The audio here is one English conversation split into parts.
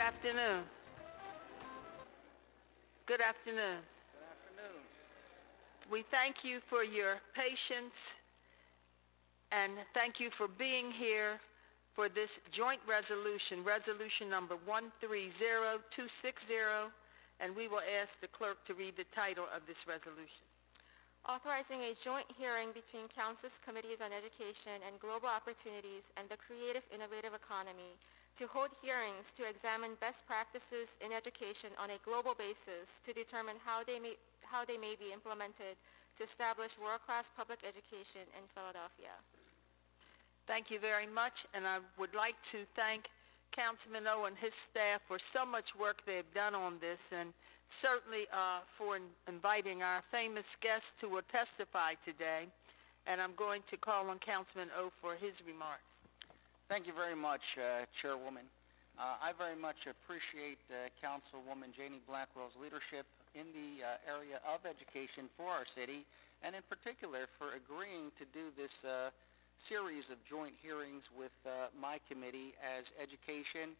Good afternoon. Good afternoon. Good afternoon. We thank you for your patience and thank you for being here for this joint resolution, resolution number 130260, and we will ask the clerk to read the title of this resolution. Authorizing a joint hearing between Council's Committees on Education and Global Opportunities and the Creative Innovative Economy to hold hearings to examine best practices in education on a global basis to determine how they may be implemented to establish world-class public education in Philadelphia. Thank you very much, and I would like to thank Councilman O and his staff for so much work they've done on this, and certainly for inviting our famous guests who will testify today. And I'm going to call on Councilman O for his remarks. Thank you very much, Chairwoman. I very much appreciate Councilwoman Janie Blackwell's leadership in the area of education for our city, and in particular for agreeing to do this series of joint hearings with my committee as education,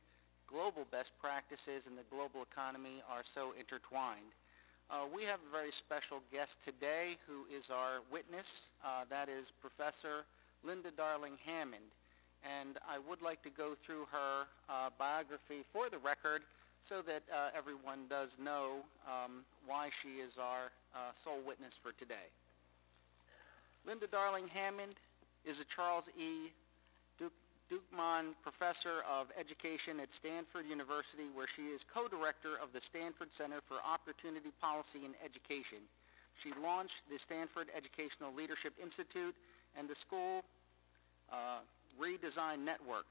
global best practices, and the global economy are so intertwined. We have a very special guest today who is our witness. That is Professor Linda Darling Hammond. And I would like to go through her biography for the record so that everyone does know why she is our sole witness for today. Linda Darling Hammond is a Charles E. Dukeman Professor of Education at Stanford University, where she is co-director of the Stanford Center for Opportunity Policy in Education. She launched the Stanford Educational Leadership Institute and the School Redesign Network.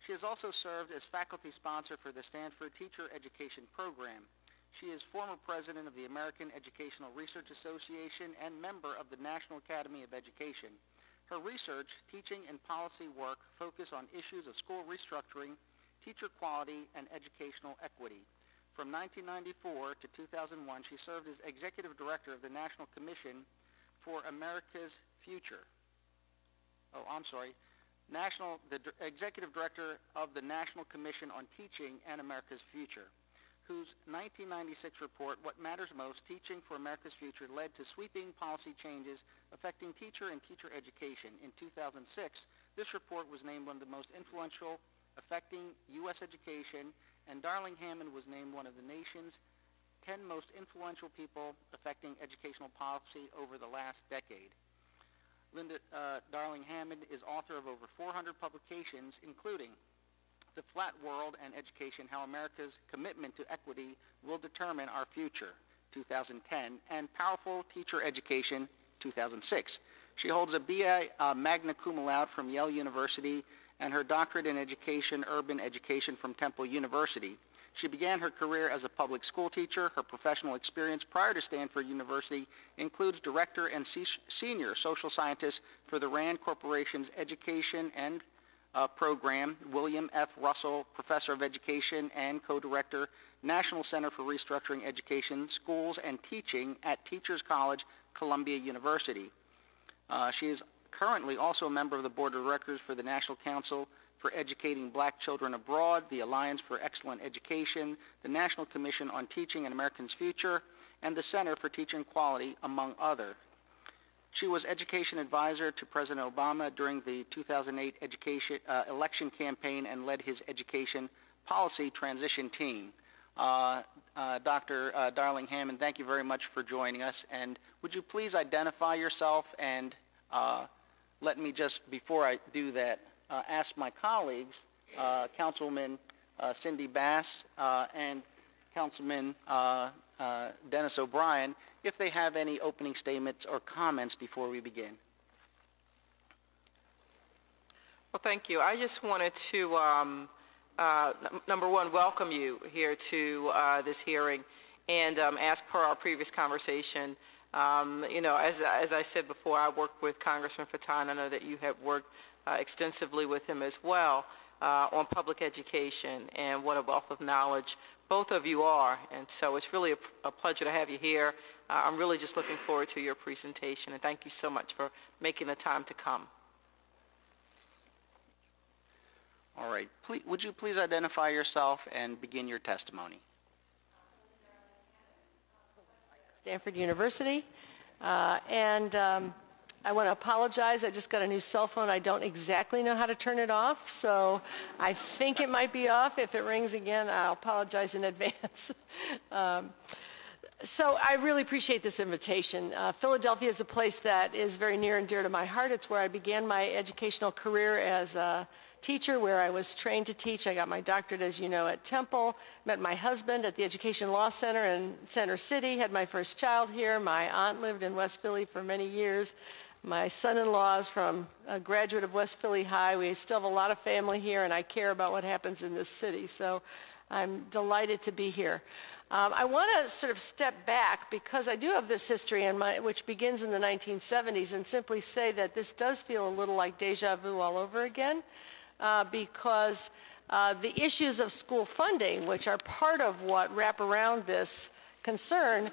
She has also served as faculty sponsor for the Stanford Teacher Education Program. She is former president of the American Educational Research Association and member of the National Academy of Education. Her research, teaching, and policy work focus on issues of school restructuring, teacher quality, and educational equity. From 1994 to 2001, she served as executive director of the National Commission for America's Future. The executive director of the National Commission on Teaching and America's Future, whose 1996 report, What Matters Most, Teaching for America's Future, led to sweeping policy changes affecting teacher and teacher education. In 2006, this report was named one of the most influential affecting U.S. education, and Darling Hammond was named one of the nation's 10 most influential people affecting educational policy over the last decade. Linda Darling Hammond is author of over 400 publications, including The Flat World and Education, How America's Commitment to Equity Will Determine Our Future, 2010, and Powerful Teacher Education, 2006. She holds a BA magna cum laude from Yale University and her doctorate in education, urban education from Temple University. She began her career as a public school teacher. Her professional experience prior to Stanford University includes director and senior social scientist for the RAND Corporation's Education and program, William F. Russell Professor of Education and co-director, National Center for Restructuring Education, Schools and Teaching at Teachers College, Columbia University. She is currently also a member of the Board of Directors for the National Council for Educating Black Children Abroad, the Alliance for Excellent Education, the National Commission on Teaching and America's Future, and the Center for Teaching Quality, among others. She was education advisor to President Obama during the 2008 election campaign and led his education policy transition team. Dr. Darling Hammond, thank you very much for joining us. And would you please identify yourself and let me just, before I do that, ask my colleagues, Councilwoman Cindy Bass and Councilman Dennis O'Brien, if they have any opening statements or comments before we begin. Well, thank you. I just wanted to, number one, welcome you here to this hearing, and as per our previous conversation, you know, as I said before, I worked with Congressman Fattan. I know that you have worked extensively with him as well on public education, and what a wealth of knowledge both of you are, and so it's really a pleasure to have you here. I'm really just looking forward to your presentation, and thank you so much for making the time to come. All right. right. Would you please identify yourself and begin your testimony? Stanford University. I want to apologize. I just got a new cell phone. I don't exactly know how to turn it off, so I think it might be off. If it rings again, I'll apologize in advance. So I really appreciate this invitation. Philadelphia is a place that is very near and dear to my heart. It's where I began my educational career as a teacher, where I was trained to teach. I got my doctorate, as you know, at Temple, met my husband at the Education Law Center in Center City, had my first child here. My aunt lived in West Philly for many years. My son-in-law is from a graduate of West Philly High. We still have a lot of family here, and I care about what happens in this city, so I'm delighted to be here. I want to sort of step back because I do have this history which begins in the 1970s, and simply say that this does feel a little like deja vu all over again, because the issues of school funding, which are part of what wrap around this concern,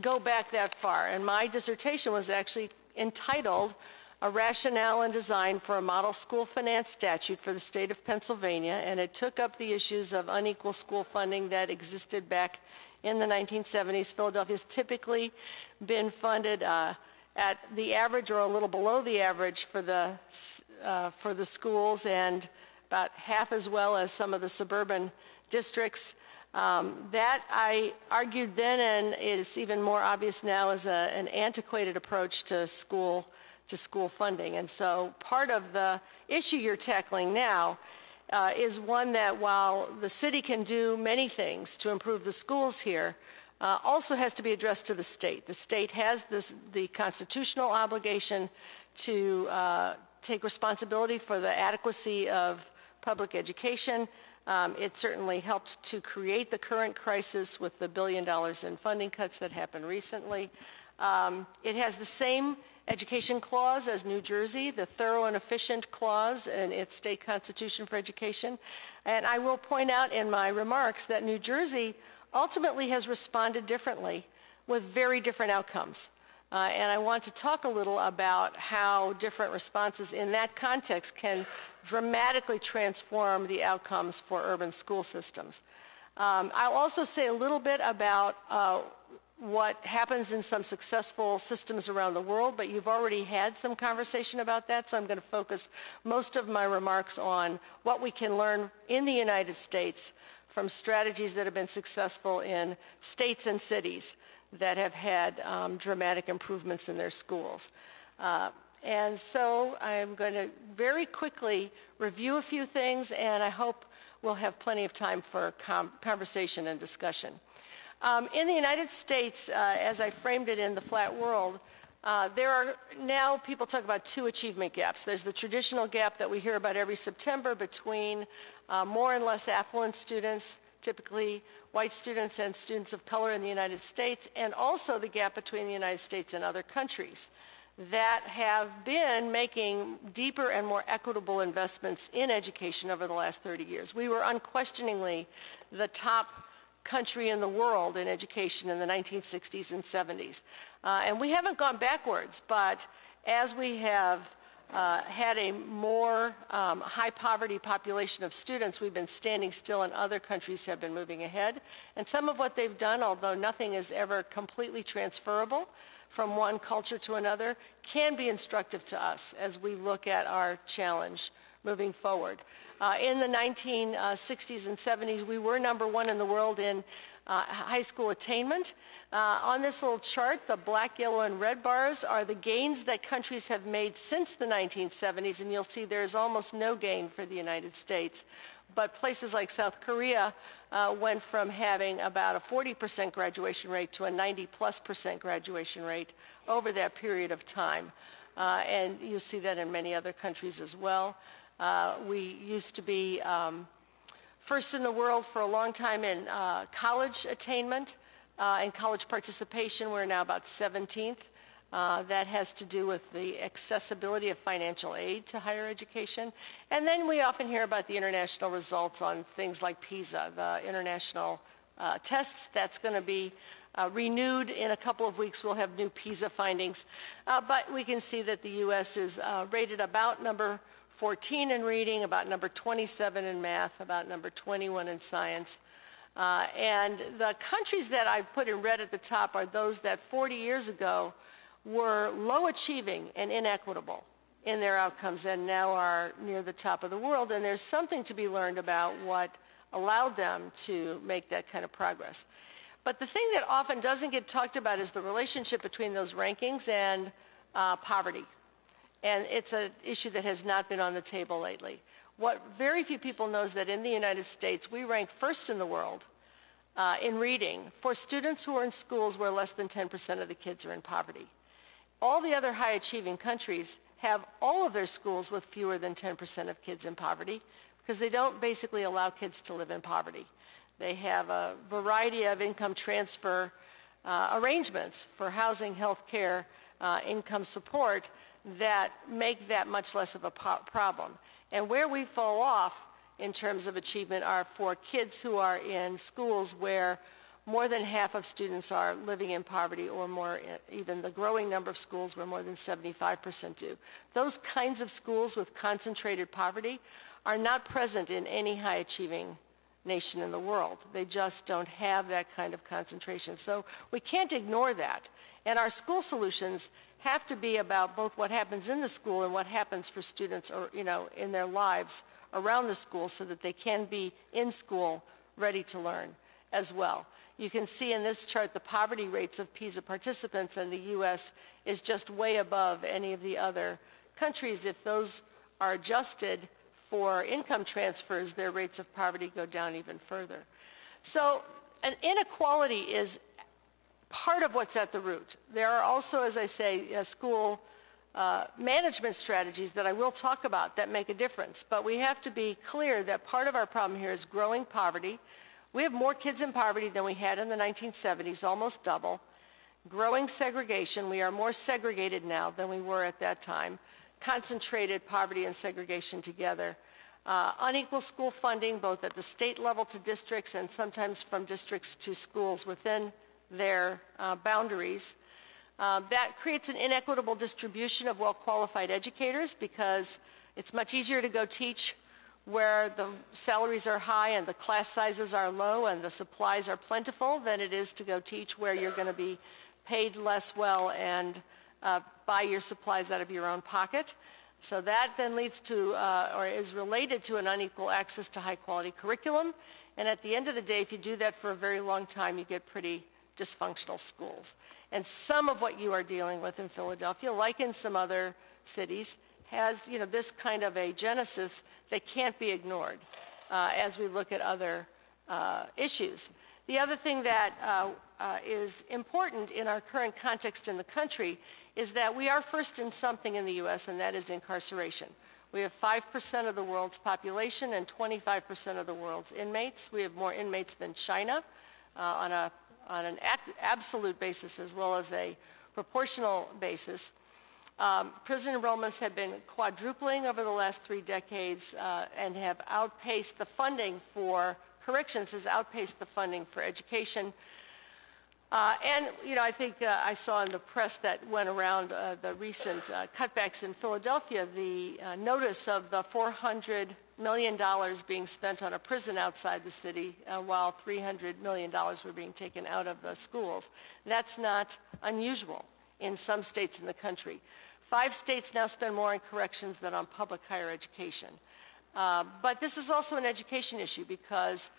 go back that far. And my dissertation was actually entitled A Rationale and Design for a Model School Finance Statute for the State of Pennsylvania, and it took up the issues of unequal school funding that existed back in the 1970s. Philadelphia's typically been funded at the average or a little below the average for the schools, and about half as well as some of the suburban districts. That I argued then, and is even more obvious now, as an antiquated approach to school funding. And so part of the issue you're tackling now is one that, while the city can do many things to improve the schools here, also has to be addressed to the state. The state has the constitutional obligation to take responsibility for the adequacy of public education. It certainly helped to create the current crisis with the $1 billion in funding cuts that happened recently. It has the same education clause as New Jersey, the thorough and efficient clause in its state constitution for education. And I will point out in my remarks that New Jersey ultimately has responded differently with very different outcomes. And I want to talk a little about how different responses in that context can dramatically transform the outcomes for urban school systems. I'll also say a little bit about what happens in some successful systems around the world, but you've already had some conversation about that, so I'm going to focus most of my remarks on what we can learn in the United States from strategies that have been successful in states and cities that have had dramatic improvements in their schools. And so I'm going to very quickly review a few things, and I hope we'll have plenty of time for conversation and discussion. In the United States, as I framed it in The Flat World, there are now, people talk about two achievement gaps. There's the traditional gap that we hear about every September between more and less affluent students, typically white students and students of color in the United States, and also the gap between the United States and other countries that have been making deeper and more equitable investments in education over the last 30 years. We were unquestioningly the top country in the world in education in the 1960s and 70s. And we haven't gone backwards, but as we have had a more high poverty population of students, we've been standing still, and other countries have been moving ahead. And some of what they've done, although nothing is ever completely transferable from one culture to another, can be instructive to us as we look at our challenge moving forward. In the 1960s and 70s, we were #1 in the world in high school attainment. On this little chart, the black, yellow, and red bars are the gains that countries have made since the 1970s, and you'll see there's almost no gain for the United States. But places like South Korea went from having about a 40% graduation rate to a 90+% graduation rate over that period of time. And you'll see that in many other countries as well. We used to be first in the world for a long time in college attainment and college participation. We're now about 17th. That has to do with the accessibility of financial aid to higher education. And then we often hear about the international results on things like PISA, the international tests. That's going to be renewed in a couple of weeks. We'll have new PISA findings. But we can see that the U.S. is rated about number 14 in reading, about number 27 in math, about number 21 in science. And the countries that I put in red at the top are those that 40 years ago were low achieving and inequitable in their outcomes and now are near the top of the world. And there's something to be learned about what allowed them to make that kind of progress. But the thing that often doesn't get talked about is the relationship between those rankings and poverty. And it's an issue that has not been on the table lately. What very few people know is that in the United States, we rank first in the world in reading for students who are in schools where less than 10% of the kids are in poverty. All the other high-achieving countries have all of their schools with fewer than 10% of kids in poverty because they don't basically allow kids to live in poverty. They have a variety of income transfer arrangements for housing, health care, income support that make that much less of a problem. And where we fall off in terms of achievement are for kids who are in schools where more than half of students are living in poverty, or more, even the growing number of schools where more than 75% do. Those kinds of schools with concentrated poverty are not present in any high-achieving nation in the world. They just don't have that kind of concentration. So we can't ignore that. And our school solutions have to be about both what happens in the school and what happens for students, or, in their lives around the school, so that they can be in school ready to learn as well. You can see in this chart the poverty rates of PISA participants, and the U.S. is just way above any of the other countries. If those are adjusted for income transfers, their rates of poverty go down even further. So an inequality is part of what's at the root. There are also, as I say, school management strategies that I will talk about that make a difference. But we have to be clear that part of our problem here is growing poverty. We have more kids in poverty than we had in the 1970s, almost double. Growing segregation. We are more segregated now than we were at that time. Concentrated poverty and segregation together. Unequal school funding, both at the state level to districts and sometimes from districts to schools within their boundaries. That creates an inequitable distribution of well-qualified educators, because it's much easier to go teach where the salaries are high and the class sizes are low and the supplies are plentiful than it is to go teach where you're going to be paid less well and buy your supplies out of your own pocket. So that then leads to, or is related to, an unequal access to high-quality curriculum. And at the end of the day, if you do that for a very long time, you get pretty dysfunctional schools. And some of what you are dealing with in Philadelphia, like in some other cities, has this kind of a genesis that can't be ignored as we look at other issues. The other thing that is important in our current context in the country is that we are first in something in the U.S., and that is incarceration. We have 5% of the world's population and 25% of the world's inmates. We have more inmates than China on an absolute basis as well as a proportional basis. Prison enrollments have been quadrupling over the last 3 decades and have outpaced the funding for corrections, has outpaced the funding for education. And I think I saw in the press that went around the recent cutbacks in Philadelphia, the notice of the $400 million being spent on a prison outside the city while $300 million were being taken out of the schools. That's not unusual in some states in the country. 5 states now spend more on corrections than on public higher education. But this is also an education issue, because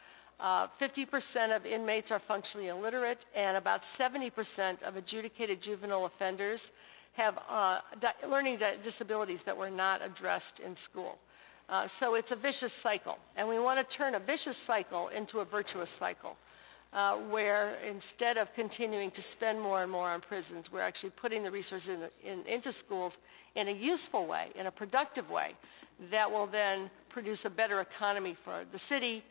50% of inmates are functionally illiterate, and about 70% of adjudicated juvenile offenders have learning disabilities that were not addressed in school. So it's a vicious cycle, and we want to turn a vicious cycle into a virtuous cycle, where instead of continuing to spend more and more on prisons, we're actually putting the resources into schools in a useful way, in a productive way, that will then produce a better economy for the city,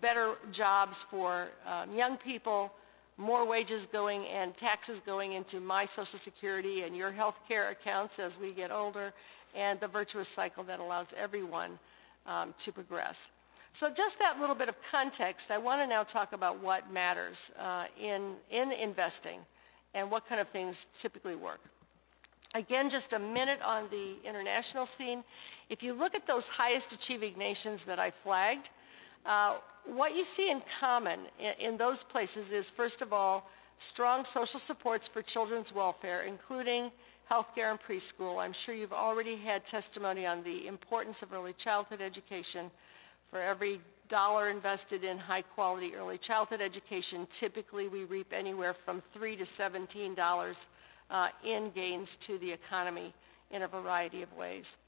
better jobs for young people, more wages going and taxes going into my Social Security and your health care accounts as we get older, and the virtuous cycle that allows everyone to progress. So just that little bit of context, I want to now talk about what matters in investing and what kind of things typically work. Again, just a minute on the international scene. If you look at those highest achieving nations that I flagged, what you see in common in those places is, first of all, strong social supports for children's welfare, including healthcare and preschool. I'm sure you've already had testimony on the importance of early childhood education. For every dollar invested in high-quality early childhood education, typically we reap anywhere from $3 to $17 in gains to the economy in a variety of ways.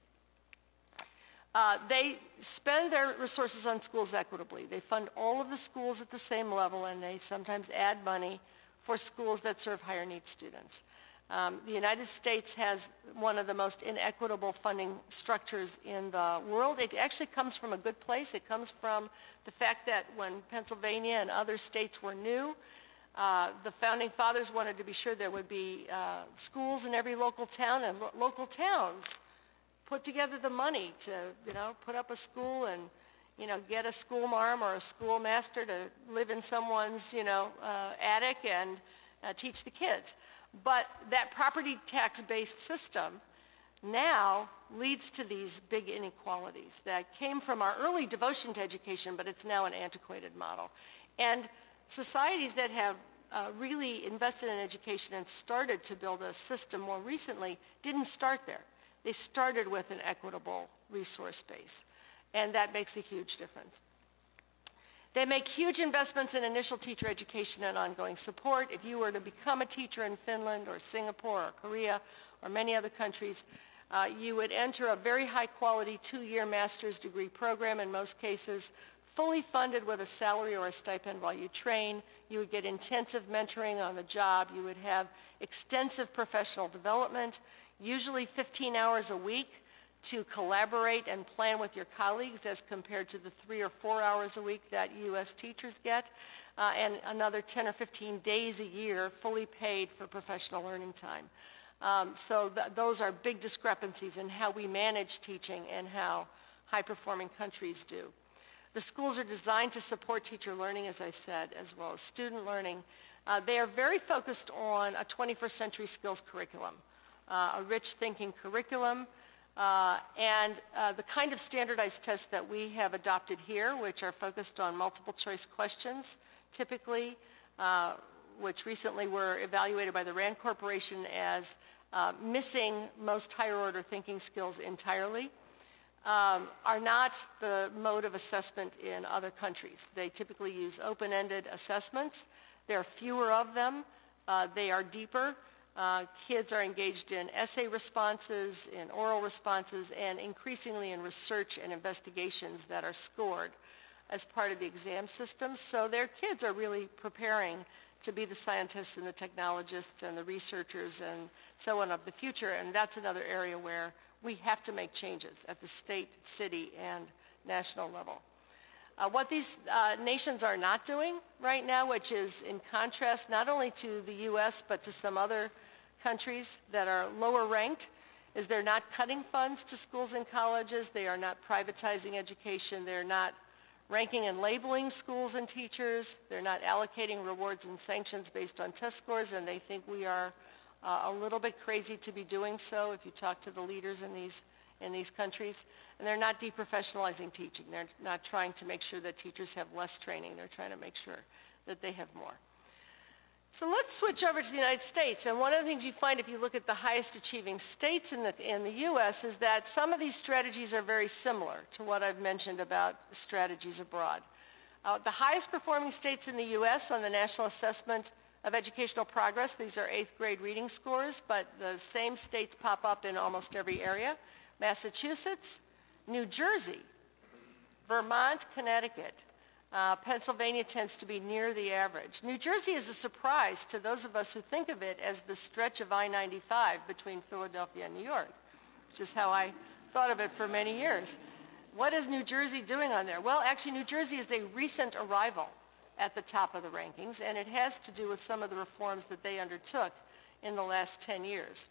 They spend their resources on schools equitably. They fund all of the schools at the same level, and they sometimes add money for schools that serve higher needs students. The United States has one of the most inequitable funding structures in the world. It actually comes from a good place. It comes from the fact that when Pennsylvania and other states were new, the founding fathers wanted to be sure there would be schools in every local town, and local towns put together the money to, put up a school and, get a school marm or a schoolmaster to live in someone's, attic and teach the kids. But that property tax-based system now leads to these big inequalities that came from our early devotion to education, but it's now an antiquated model. And societies that have really invested in education and started to build a system more recently didn't start there. They started with an equitable resource base, and that makes a huge difference. They make huge investments in initial teacher education and ongoing support. If you were to become a teacher in Finland or Singapore or Korea or many other countries, you would enter a very high-quality 2-year master's degree program in most cases, fully funded with a salary or a stipend while you train. You would get intensive mentoring on the job. You would have extensive professional development, usually 15 hours a week to collaborate and plan with your colleagues as compared to the 3 or 4 hours a week that U.S. teachers get, and another 10 or 15 days a year fully paid for professional learning time. So those are big discrepancies in how we manage teaching and how high-performing countries do. The schools are designed to support teacher learning, as I said, as well as student learning. They are very focused on a 21st century skills curriculum, a rich thinking curriculum, and the kind of standardized tests that we have adopted here, which are focused on multiple choice questions, typically, which recently were evaluated by the RAND Corporation as missing most higher order thinking skills entirely, are not the mode of assessment in other countries. They typically use open-ended assessments. There are fewer of them. They are deeper. Kids are engaged in essay responses, in oral responses, and increasingly in research and investigations that are scored as part of the exam system. So their kids are really preparing to be the scientists and the technologists and the researchers and so on of the future, and that's another area where we have to make changes at the state, city, and national level. What these nations are not doing right now, which is in contrast not only to the U.S. but to some other countries that are lower ranked, is they're not cutting funds to schools and colleges. They are not privatizing education. They're not ranking and labeling schools and teachers. They're not allocating rewards and sanctions based on test scores, and they think we are a little bit crazy to be doing so if you talk to the leaders in these countries. And they're not deprofessionalizing teaching. They're not trying to make sure that teachers have less training. They're trying to make sure that they have more. So let's switch over to the United States. And one of the things you find if you look at the highest achieving states in the U.S. is that some of these strategies are very similar to what I've mentioned about strategies abroad. The highest performing states in the U.S. on the National Assessment of Educational Progress, these are 8th grade reading scores, but the same states pop up in almost every area. Massachusetts, New Jersey, Vermont, Connecticut. Pennsylvania tends to be near the average. New Jersey is a surprise to those of us who think of it as the stretch of I-95 between Philadelphia and New York, which is how I thought of it for many years. What is New Jersey doing on there? Well, actually, New Jersey is a recent arrival at the top of the rankings, and it has to do with some of the reforms that they undertook in the last 10 years.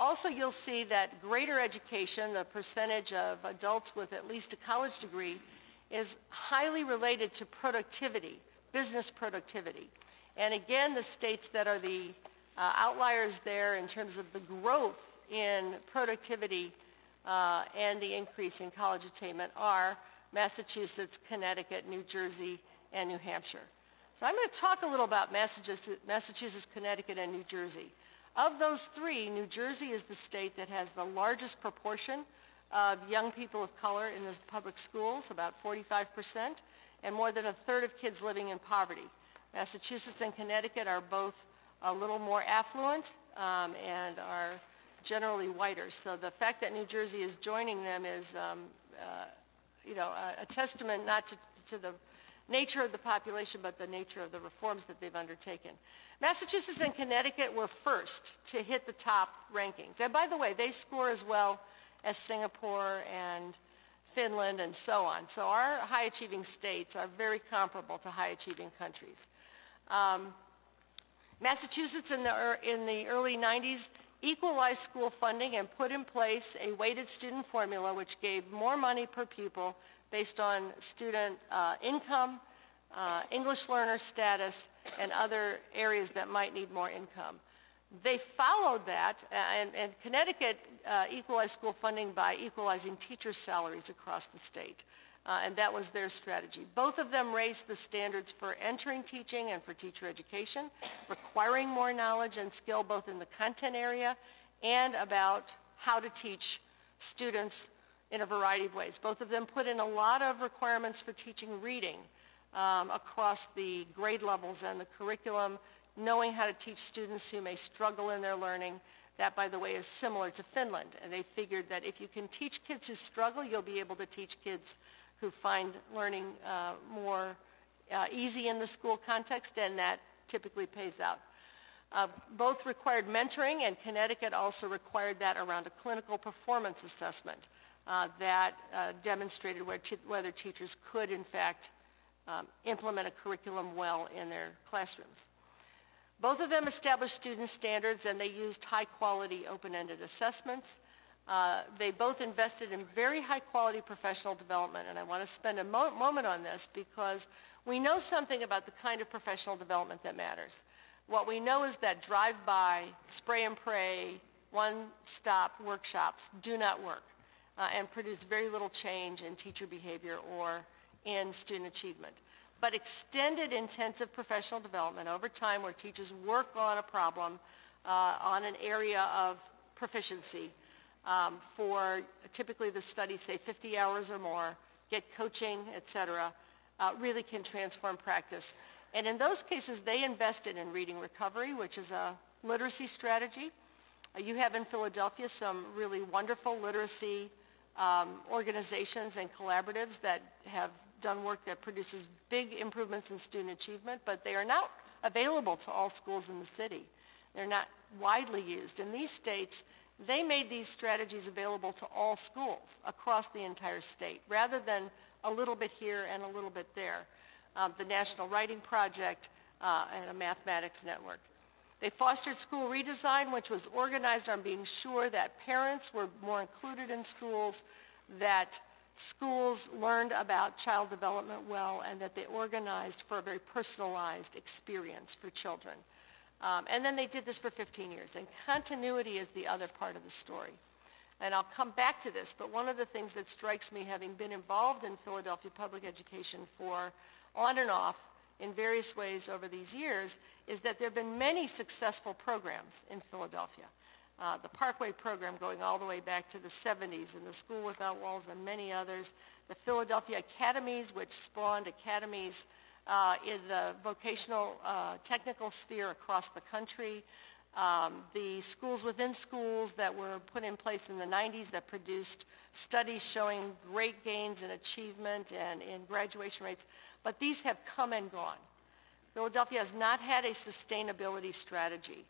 Also, you'll see that greater education, the percentage of adults with at least a college degree, is highly related to productivity, business productivity. And again, the states that are the outliers there in terms of the growth in productivity and the increase in college attainment are Massachusetts, Connecticut, New Jersey, and New Hampshire. So I'm going to talk a little about Massachusetts, Connecticut, and New Jersey. Of those three, New Jersey is the state that has the largest proportion of young people of color in the public schools, about 45%, and more than a third of kids living in poverty. Massachusetts and Connecticut are both a little more affluent and are generally whiter. So the fact that New Jersey is joining them is, a testament not to the nature of the population, but the nature of the reforms that they've undertaken. Massachusetts and Connecticut were first to hit the top rankings. And by the way, they score as well as Singapore and Finland and so on. So our high-achieving states are very comparable to high-achieving countries. Massachusetts in the early 90s equalized school funding and put in place a weighted student formula which gave more money per pupil based on student income, English learner status, and other areas that might need more income. They followed that, and Connecticut equalized school funding by equalizing teacher salaries across the state. And that was their strategy. Both of them raised the standards for entering teaching and for teacher education, requiring more knowledge and skill both in the content area and about how to teach students in a variety of ways. Both of them put in a lot of requirements for teaching reading across the grade levels and the curriculum, knowing how to teach students who may struggle in their learning. That, by the way, is similar to Finland. And they figured that if you can teach kids who struggle, you'll be able to teach kids who find learning more easy in the school context, and that typically pays out. Both required mentoring, and Connecticut also required that around a clinical performance assessment that demonstrated whether teachers could, in fact, implement a curriculum well in their classrooms. Both of them established student standards, and they used high-quality, open-ended assessments. They both invested in very high-quality professional development, and I want to spend a moment on this because we know something about the kind of professional development that matters. What we know is that drive-by, spray-and-pray, one-stop workshops do not work and produce very little change in teacher behavior or in student achievement. But extended intensive professional development over time where teachers work on a problem, on an area of proficiency, for typically the studies say 50 hours or more, get coaching, et cetera, really can transform practice. And in those cases, they invested in reading recovery, which is a literacy strategy. You have in Philadelphia some really wonderful literacy organizations and collaboratives that have done work that produces big improvements in student achievement, but they are not available to all schools in the city. They're not widely used. In these states, they made these strategies available to all schools across the entire state, rather than a little bit here and a little bit there. The National Writing Project and a mathematics network. They fostered school redesign, which was organized on being sure that parents were more included in schools, that schools learned about child development well, and that they organized for a very personalized experience for children. And then they did this for 15 years. And continuity is the other part of the story. And I'll come back to this, but one of the things that strikes me, having been involved in Philadelphia public education for on and off in various ways over these years, is that there have been many successful programs in Philadelphia. The Parkway program going all the way back to the 70s, and the School Without Walls and many others. The Philadelphia Academies, which spawned academies in the vocational technical sphere across the country. The schools within schools that were put in place in the 90s that produced studies showing great gains in achievement and in graduation rates. But these have come and gone. Philadelphia has not had a sustainability strategy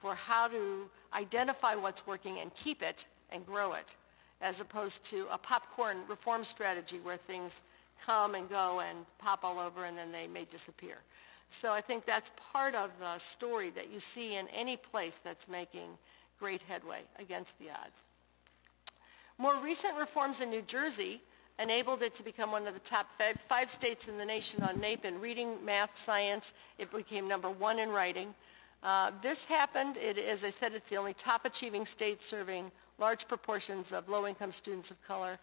for how to identify what's working and keep it and grow it, as opposed to a popcorn reform strategy where things come and go and pop all over and then they may disappear. So I think that's part of the story that you see in any place that's making great headway against the odds. More recent reforms in New Jersey enabled it to become one of the top five states in the nation on NAEP in reading, math, science. It became #1 in writing. This happened, as I said, it's the only top achieving state serving large proportions of low-income students of color,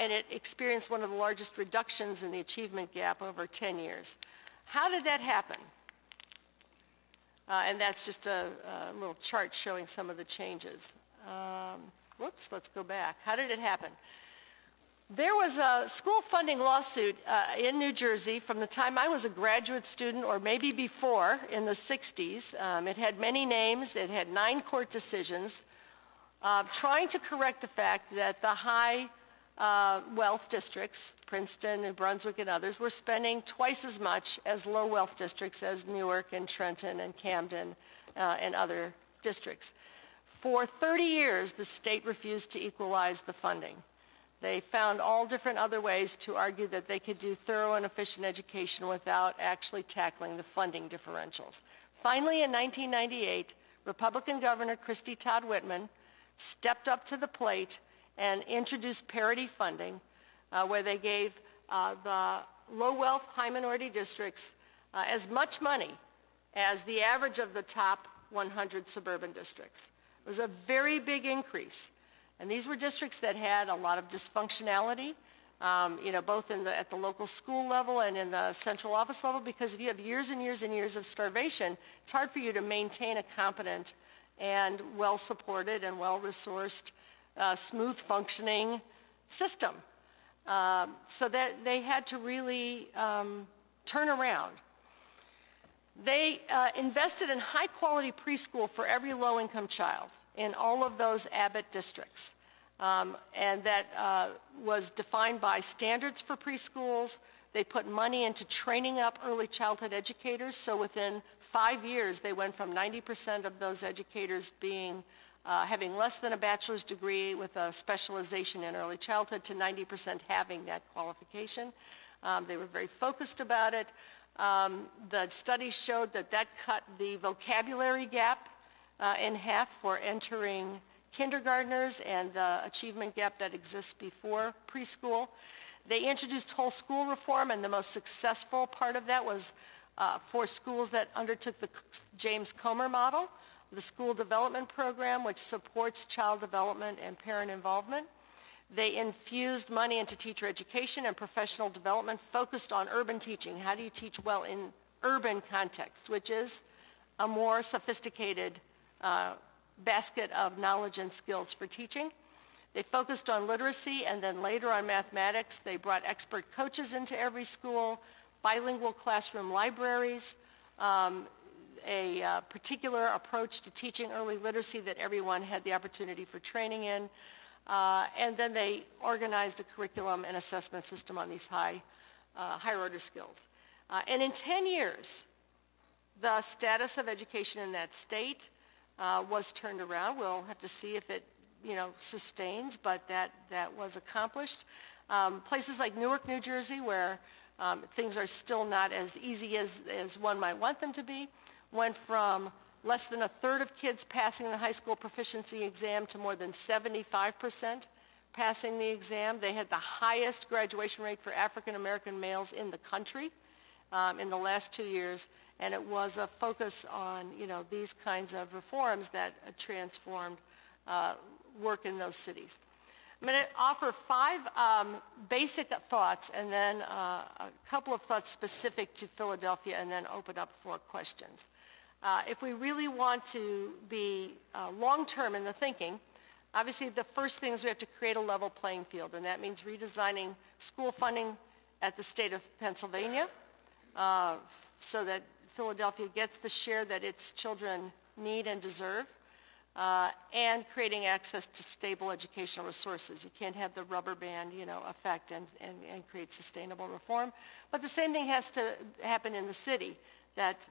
and it experienced one of the largest reductions in the achievement gap over 10 years. How did that happen? And that's just a little chart showing some of the changes. Whoops, let's go back. How did it happen? There was a school funding lawsuit in New Jersey from the time I was a graduate student, or maybe before, in the 60s. It had many names. It had 9 court decisions trying to correct the fact that the high wealth districts, Princeton, New Brunswick, and others, were spending twice as much as low wealth districts as Newark and Trenton and Camden and other districts. For 30 years, the state refused to equalize the funding. They found all different other ways to argue that they could do thorough and efficient education without actually tackling the funding differentials. Finally, in 1998, Republican Governor Christy Todd Whitman stepped up to the plate and introduced parity funding, where they gave the low-wealth, high-minority districts as much money as the average of the top 100 suburban districts. It was a very big increase. And these were districts that had a lot of dysfunctionality, both at the local school level and in the central office level, because if you have years and years and years of starvation, it's hard for you to maintain a competent and well-supported and well-resourced, smooth-functioning system. So that they had to really turn around. They invested in high-quality preschool for every low-income child in all of those Abbott districts. And that was defined by standards for preschools. They put money into training up early childhood educators. So within 5 years, they went from 90% of those educators having less than a bachelor's degree with a specialization in early childhood to 90% having that qualification. They were very focused about it. The studies showed that cut the vocabulary gap in half for entering kindergartners and the achievement gap that exists before preschool. They introduced whole school reform, and the most successful part of that was for schools that undertook the James Comer model, the school development program, which supports child development and parent involvement. They infused money into teacher education and professional development focused on urban teaching. How do you teach well in urban contexts, which is a more sophisticated basket of knowledge and skills for teaching. They focused on literacy, and then later on mathematics. They brought expert coaches into every school, bilingual classroom libraries, a particular approach to teaching early literacy that everyone had the opportunity for training in. And then they organized a curriculum and assessment system on these higher order skills. And in 10 years, the status of education in that state was turned around. We'll have to see if it sustains, but that was accomplished. Places like Newark, New Jersey, where things are still not as easy as one might want them to be, went from less than a third of kids passing the high school proficiency exam to more than 75% passing the exam. They had the highest graduation rate for African American males in the country in the last 2 years, and it was a focus on these kinds of reforms that transformed work in those cities. I'm going to offer 5 basic thoughts and then a couple of thoughts specific to Philadelphia, and then open up for questions. If we really want to be long-term in the thinking, obviously the first thing is we have to create a level playing field, and that means redesigning school funding at the state of Pennsylvania so that Philadelphia gets the share that its children need and deserve, and creating access to stable educational resources. You can't have the rubber band, effect and create sustainable reform. But the same thing has to happen in the city, that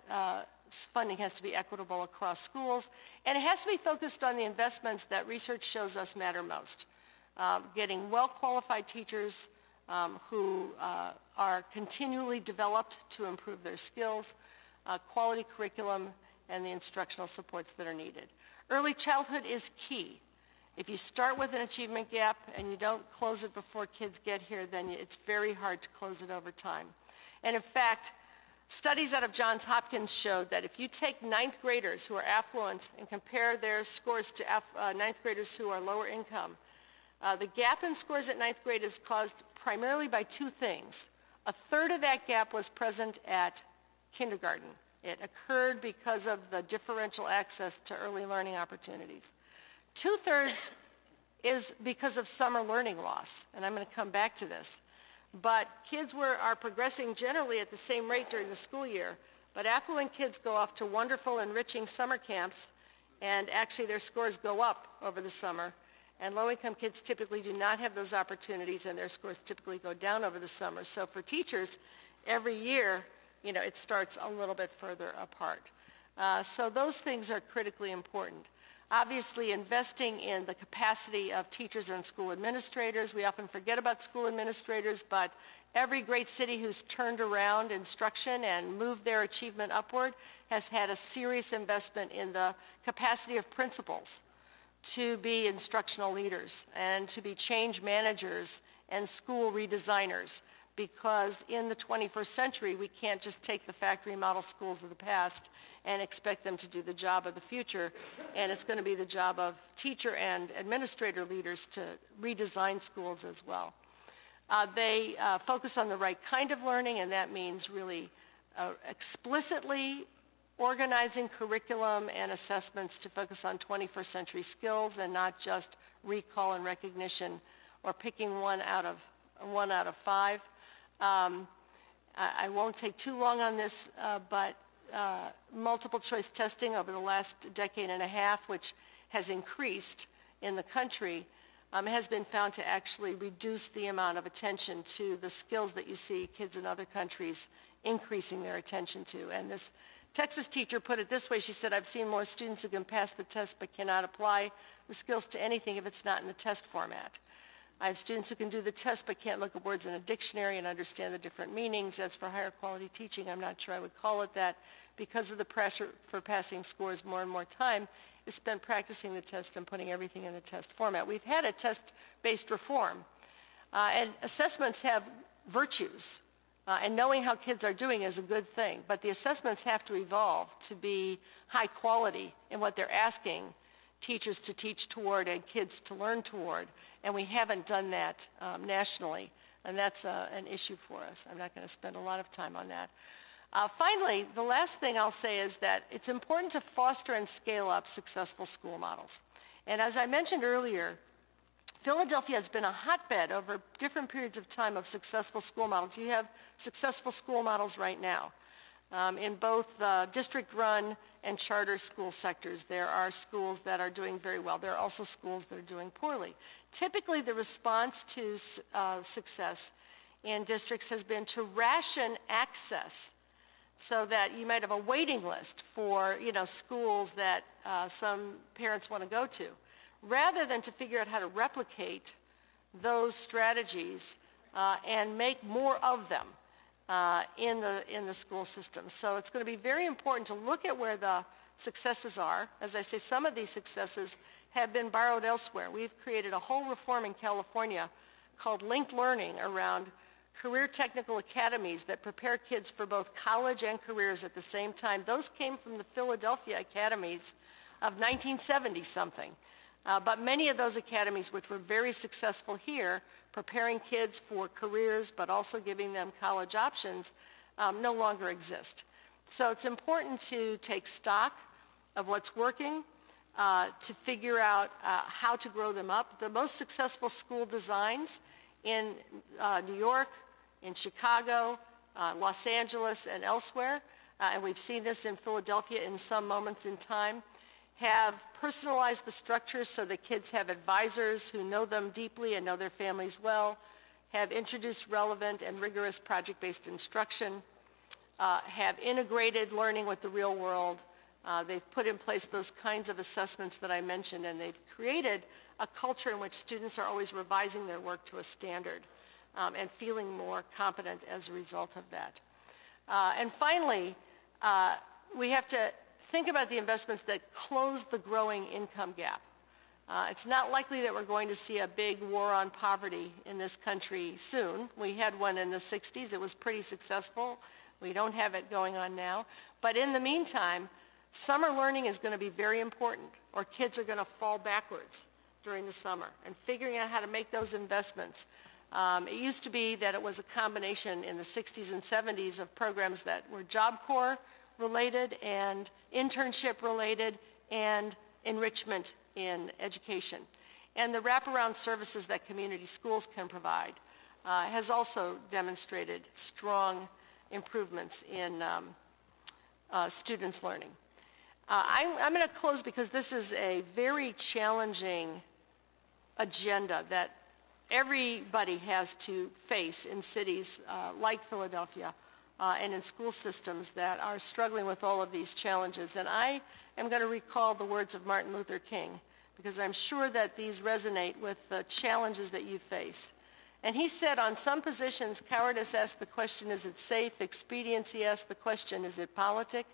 funding has to be equitable across schools, and it has to be focused on the investments that research shows us matter most. Getting well-qualified teachers who are continually developed to improve their skills, quality curriculum, and the instructional supports that are needed. Early childhood is key. If you start with an achievement gap and you don't close it before kids get here, then it's very hard to close it over time. And in fact, Studies out of Johns Hopkins showed that if you take ninth graders who are affluent and compare their scores to ninth graders who are lower income, the gap in scores at ninth grade is caused primarily by two things. A third of that gap was present at kindergarten. It occurred because of the differential access to early learning opportunities. Two-thirds is because of summer learning loss, and I'm going to come back to this. But kids are progressing generally at the same rate during the school year, but affluent kids go off to wonderful, enriching summer camps, and actually their scores go up over the summer. And low-income kids typically do not have those opportunities, and their scores typically go down over the summer. So for teachers, every year, it starts a little bit further apart. So those things are critically important. Obviously, investing in the capacity of teachers and school administrators. We often forget about school administrators, but every great city who's turned around instruction and moved their achievement upward has had a serious investment in the capacity of principals to be instructional leaders and to be change managers and school redesigners, because in the 21st century, we can't just take the factory model schools of the past and expect them to do the job of the future. And it's going to be the job of teacher and administrator leaders to redesign schools as well. They focus on the right kind of learning, and that means really explicitly organizing curriculum and assessments to focus on 21st century skills and not just recall and recognition or picking one out of five. I won't take too long on this, but multiple choice testing over the last decade and a half, which has increased in the country, has been found to actually reduce the amount of attention to the skills that you see kids in other countries increasing their attention to. And this Texas teacher put it this way. She said, I've seen more students who can pass the test but cannot apply the skills to anything if it's not in the test format. I have students who can do the test but can't look at words in a dictionary and understand the different meanings. As for higher quality teaching, I'm not sure I would call it that, because of the pressure for passing scores. More and more time is spent practicing the test and putting everything in the test format. We've had a test-based reform, and assessments have virtues, and knowing how kids are doing is a good thing, but the assessments have to evolve to be high quality in what they're asking teachers to teach toward and kids to learn toward, and we haven't done that nationally, and that's an issue for us. I'm not going to spend a lot of time on that. Finally, the last thing I'll say is that it's important to foster and scale up successful school models. And as I mentioned earlier, Philadelphia has been a hotbed over different periods of time of successful school models. You have successful school models right now. In both district-run and charter school sectors, there are schools that are doing very well. There are also schools that are doing poorly. Typically, the response to success in districts has been to ration access, so that you might have a waiting list for, schools that some parents want to go to, rather than to figure out how to replicate those strategies and make more of them in the school system. So it's going to be very important to look at where the successes are. As I say, some of these successes have been borrowed elsewhere. We've created a whole reform in California called linked learning around career technical academies that prepare kids for both college and careers at the same time. Those came from the Philadelphia academies of 1970-something. But many of those academies, which were very successful here, preparing kids for careers but also giving them college options, no longer exist. So it's important to take stock of what's working, to figure out how to grow them up. The most successful school designs in New York, in Chicago, Los Angeles, and elsewhere, and we've seen this in Philadelphia in some moments in time, have personalized the structures so that kids have advisors who know them deeply and know their families well, have introduced relevant and rigorous project-based instruction, have integrated learning with the real world. They've put in place those kinds of assessments that I mentioned, and they've created a culture in which students are always revising their work to a standard and feeling more competent as a result of that. And finally, we have to think about the investments that close the growing income gap. It's not likely that we're going to see a big war on poverty in this country soon. We had one in the 60s. It was pretty successful. We don't have it going on now. But in the meantime, summer learning is going to be very important, or kids are going to fall backwards during the summer, and figuring out how to make those investments. It used to be that it was a combination in the 60s and 70s of programs that were Job Corps related and internship related and enrichment in education. And the wraparound services that community schools can provide has also demonstrated strong improvements in students' learning. I'm going to close because this is a very challenging agenda that everybody has to face in cities like Philadelphia and in school systems that are struggling with all of these challenges. And I am going to recall the words of Martin Luther King, because I'm sure that these resonate with the challenges that you face. And he said, on some positions, cowardice asks the question, is it safe? Expediency asks the question, is it politic?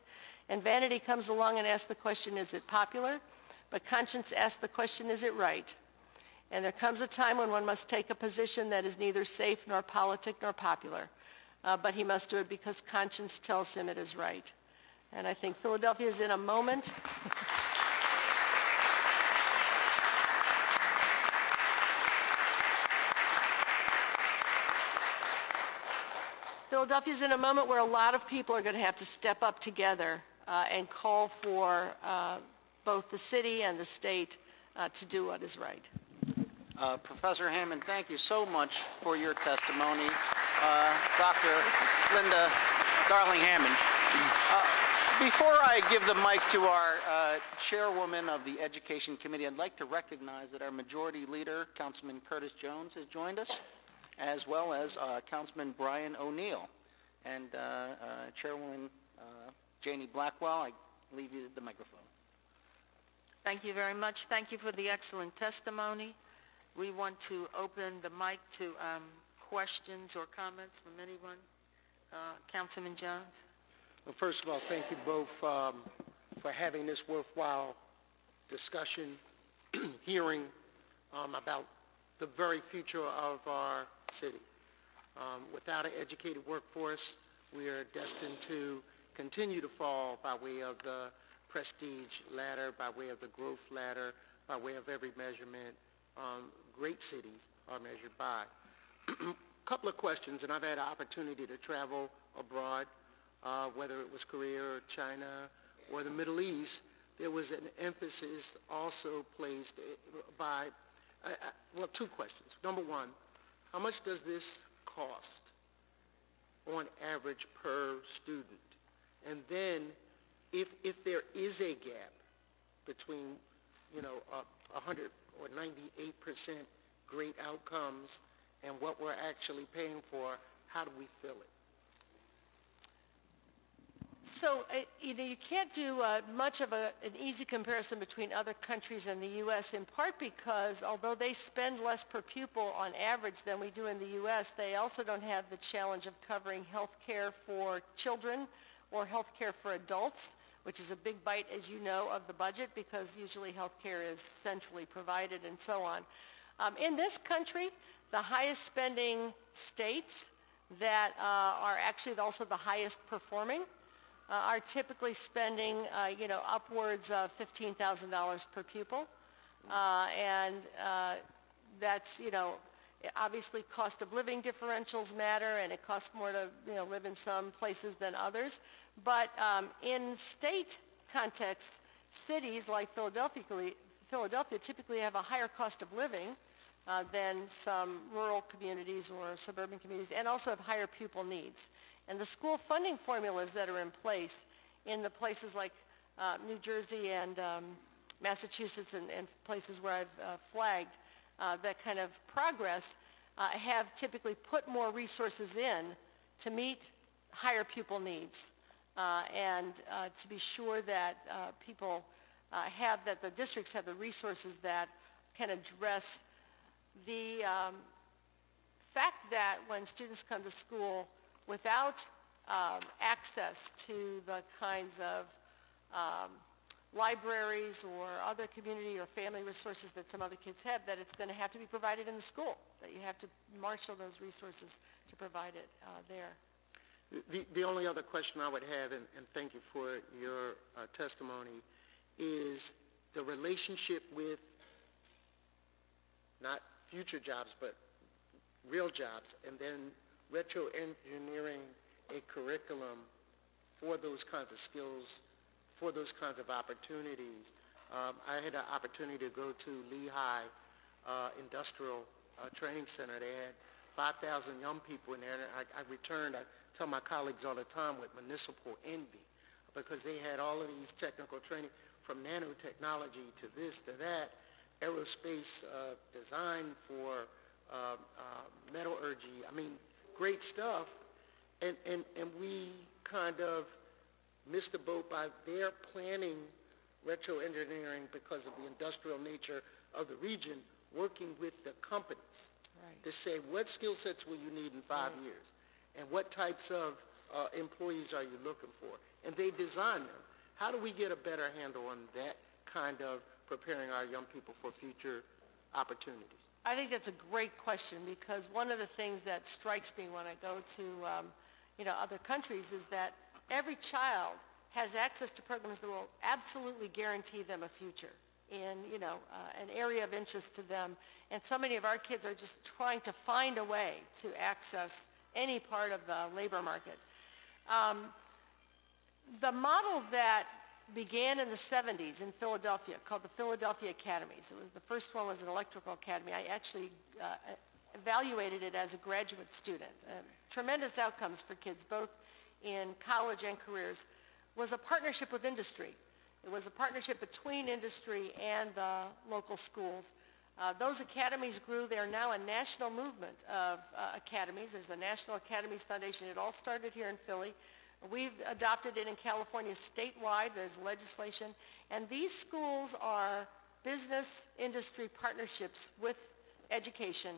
And vanity comes along and asks the question, is it popular? But conscience asks the question, is it right? And there comes a time when one must take a position that is neither safe nor politic nor popular. But he must do it because conscience tells him it is right. And I think Philadelphia is in a moment. Philadelphia's in a moment where a lot of people are going to have to step up together and call for both the city and the state to do what is right. Professor Hammond, thank you so much for your testimony. Dr. Linda Darling Hammond. Before I give the mic to our chairwoman of the Education Committee, I'd like to recognize that our majority leader, Councilman Curtis Jones, has joined us, as well as Councilman Brian O'Neill. And Chairwoman Janie Blackwell, I leave you the microphone. Thank you very much. Thank you for the excellent testimony. We want to open the mic to questions or comments from anyone. Councilman Jones. Well, first of all, thank you both for having this worthwhile discussion, hearing about the very future of our city. Without an educated workforce, we are destined to continue to fall by way of the prestige ladder, by way of the growth ladder, by way of every measurement. Great cities are measured by. A couple of questions, and I've had an opportunity to travel abroad, whether it was Korea or China or the Middle East. There was an emphasis also placed by, well, two questions. Number one, how much does this cost on average per student? And then if there is a gap between, 100 or 98% great outcomes and what we're actually paying for, how do we fill it? So, you can't do much of an easy comparison between other countries and the U.S., in part because although they spend less per pupil on average than we do in the U.S., they also don't have the challenge of covering health care for children or health care for adults, which is a big bite, as you know, of the budget, because usually health care is centrally provided and so on. In this country, the highest spending states that are actually also the highest performing are typically spending, upwards of $15,000 per pupil. And that's, obviously cost of living differentials matter, and it costs more to, live in some places than others. But in state contexts, cities like Philadelphia typically have a higher cost of living than some rural communities or suburban communities, and also have higher pupil needs. And the school funding formulas that are in place in the places like New Jersey and Massachusetts and places where I've flagged that kind of progress have typically put more resources in to meet higher pupil needs and to be sure that people that the districts have the resources that can address the fact that when students come to school without access to the kinds of libraries or other community or family resources that some other kids have, that it's going to have to be provided in the school, that you have to marshal those resources to provide it there. The only other question I would have, and thank you for your testimony, is the relationship with not future jobs, but real jobs, and then retro-engineering a curriculum for those kinds of skills, for those kinds of opportunities. I had an opportunity to go to Lehigh Industrial Training Center. They had 5,000 young people in there, and I returned, I tell my colleagues all the time, with municipal envy, because they had all of these technical training, from nanotechnology to this to that, aerospace design for metallurgy. I mean, great stuff, and we kind of missed the boat by their planning retro-engineering because of the industrial nature of the region, working with the companies to say, what skill sets will you need in 5 years? And what types of employees are you looking for? And they design them. How do we get a better handle on that kind of preparing our young people for future opportunities? I think that's a great question, because one of the things that strikes me when I go to other countries is that every child has access to programs that will absolutely guarantee them a future in an area of interest to them. And so many of our kids are just trying to find a way to access any part of the labor market. The model that began in the 70s in Philadelphia, called the Philadelphia Academies. The first one was an electrical academy. I actually evaluated it as a graduate student. Tremendous outcomes for kids, both in college and careers. Was a partnership with industry. It was a partnership between industry and the local schools. Those academies grew. They are now a national movement of academies. There's a National Academies Foundation. It all started here in Philly. We've adopted it in California statewide. There's legislation. And these schools are business industry partnerships with education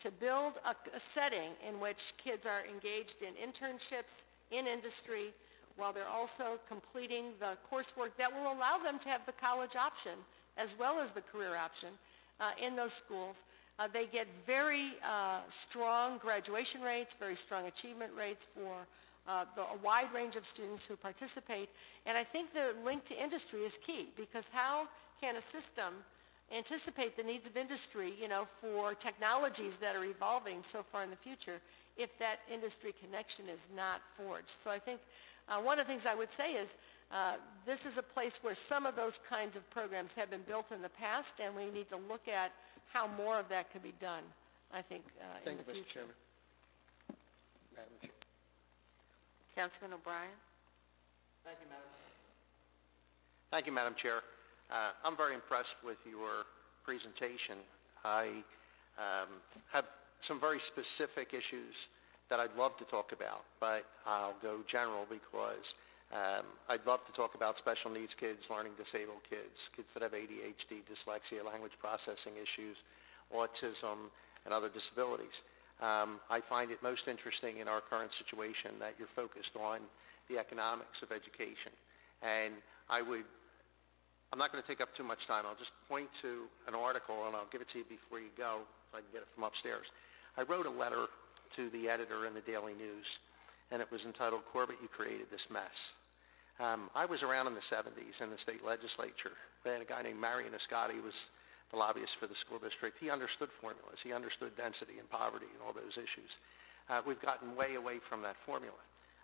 to build a setting in which kids are engaged in internships in industry while they're also completing the coursework that will allow them to have the college option as well as the career option in those schools. They get very strong graduation rates, very strong achievement rates for a wide range of students who participate. And I think the link to industry is key, because how can a system anticipate the needs of industry, for technologies that are evolving so far in the future, if that industry connection is not forged? So I think one of the things I would say is this is a place where some of those kinds of programs have been built in the past, and we need to look at how more of that could be done, I think, in the future. Thank you, Mr. Chairman. Madam Chair. Councilman O'Brien. Thank you, Madam Chair. Thank you, Madam Chair. I'm very impressed with your presentation. I have some very specific issues that I'd love to talk about, but I'll go general because I'd love to talk about special needs kids, learning disabled kids, kids that have ADHD, dyslexia, language processing issues, autism, and other disabilities. I find it most interesting in our current situation that you're focused on the economics of education. And I'm not going to take up too much time. I'll just point to an article, and I'll give it to you before you go, so I can get it from upstairs. I wrote a letter to the editor in the Daily News, and it was entitled, "Corbett, You Created This Mess." I was around in the 70s in the state legislature. We had a guy named Marion Escotti, who was the lobbyist for the school district. He understood formulas. He understood density and poverty and all those issues. We've gotten way away from that formula.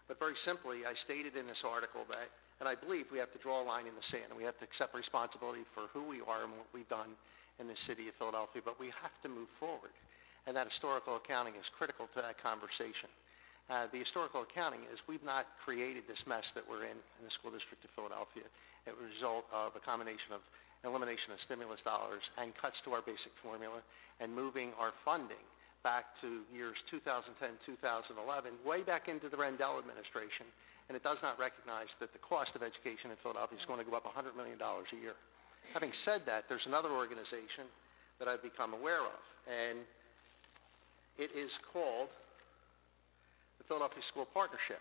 But very simply, I stated in this article that, and I believe we have to draw a line in the sand, and we have to accept responsibility for who we are and what we've done in the city of Philadelphia, but we have to move forward. And that historical accounting is critical to that conversation. The historical accounting is we've not created this mess that we're in the school district of Philadelphia. It was a result of a combination of elimination of stimulus dollars and cuts to our basic formula and moving our funding back to years 2010, 2011, way back into the Rendell administration. And it does not recognize that the cost of education in Philadelphia is going to go up $100 million a year. Having said that, there's another organization that I've become aware of, and it is called the Philadelphia School Partnership.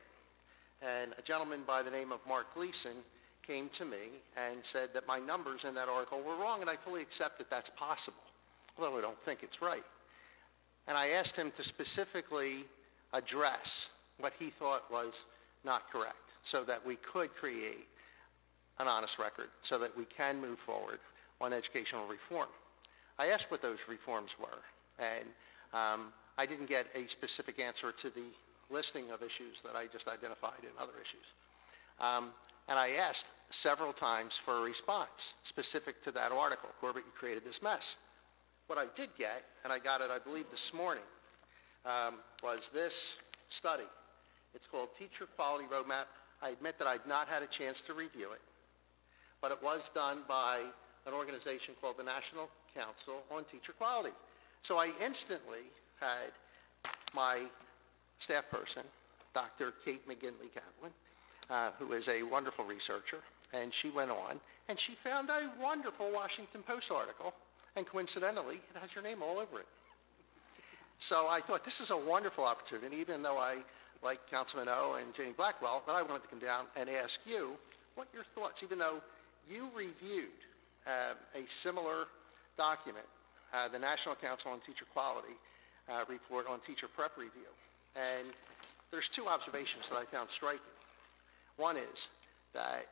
And a gentleman by the name of Mark Gleason came to me and said that my numbers in that article were wrong, and I fully accept that that's possible, although I don't think it's right. And I asked him to specifically address, what he thought was not correct, so that we could create an honest record, so that we can move forward on educational reform. I asked what those reforms were, and I didn't get a specific answer to the listing of issues that I just identified and other issues. And I asked several times for a response specific to that article, Corbett, you created this mess. What I did get, and I got it, I believe, this morning, was this study. It's called Teacher Quality Roadmap. I admit that I've not had a chance to review it, but it was done by an organization called the National Council on Teacher Quality. So I instantly had my staff person, Dr. Kate McGinley-Kaplan, who is a wonderful researcher, and she went on, and she found a wonderful Washington Post article, and coincidentally, it has your name all over it. So I thought, this is a wonderful opportunity, even though I like Councilman O and Janie Blackwell, but I wanted to come down and ask you what your thoughts, even though you reviewed a similar document, the National Council on Teacher Quality report on teacher prep review. And there's two observations that I found striking. One is that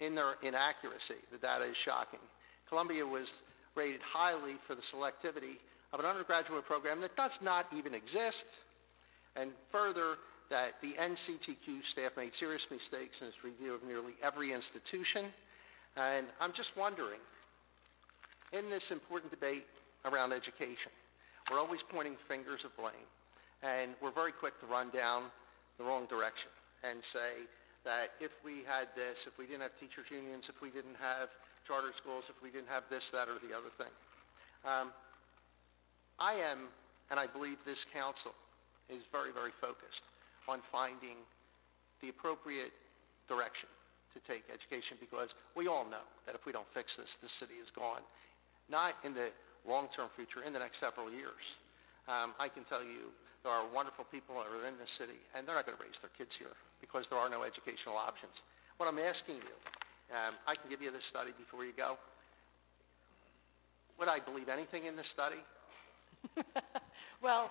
in their inaccuracy, the data is shocking. Columbia was rated highly for the selectivity of an undergraduate program that does not even exist, and further, that the NCTQ staff made serious mistakes in its review of nearly every institution. And I'm just wondering, in this important debate around education, we're always pointing fingers of blame, and we're very quick to run down the wrong direction and say that if we had this, if we didn't have teachers' unions, if we didn't have charter schools, if we didn't have this, that, or the other thing. I am, and I believe this council is very, very focused on finding the appropriate direction to take education, because we all know that if we don't fix this, this city is gone. Not in the long-term future, in the next several years. I can tell you there are wonderful people that are in this city, and they're not going to raise their kids here because there are no educational options. What I'm asking you, I can give you this study before you go. Would I believe anything in this study? Well,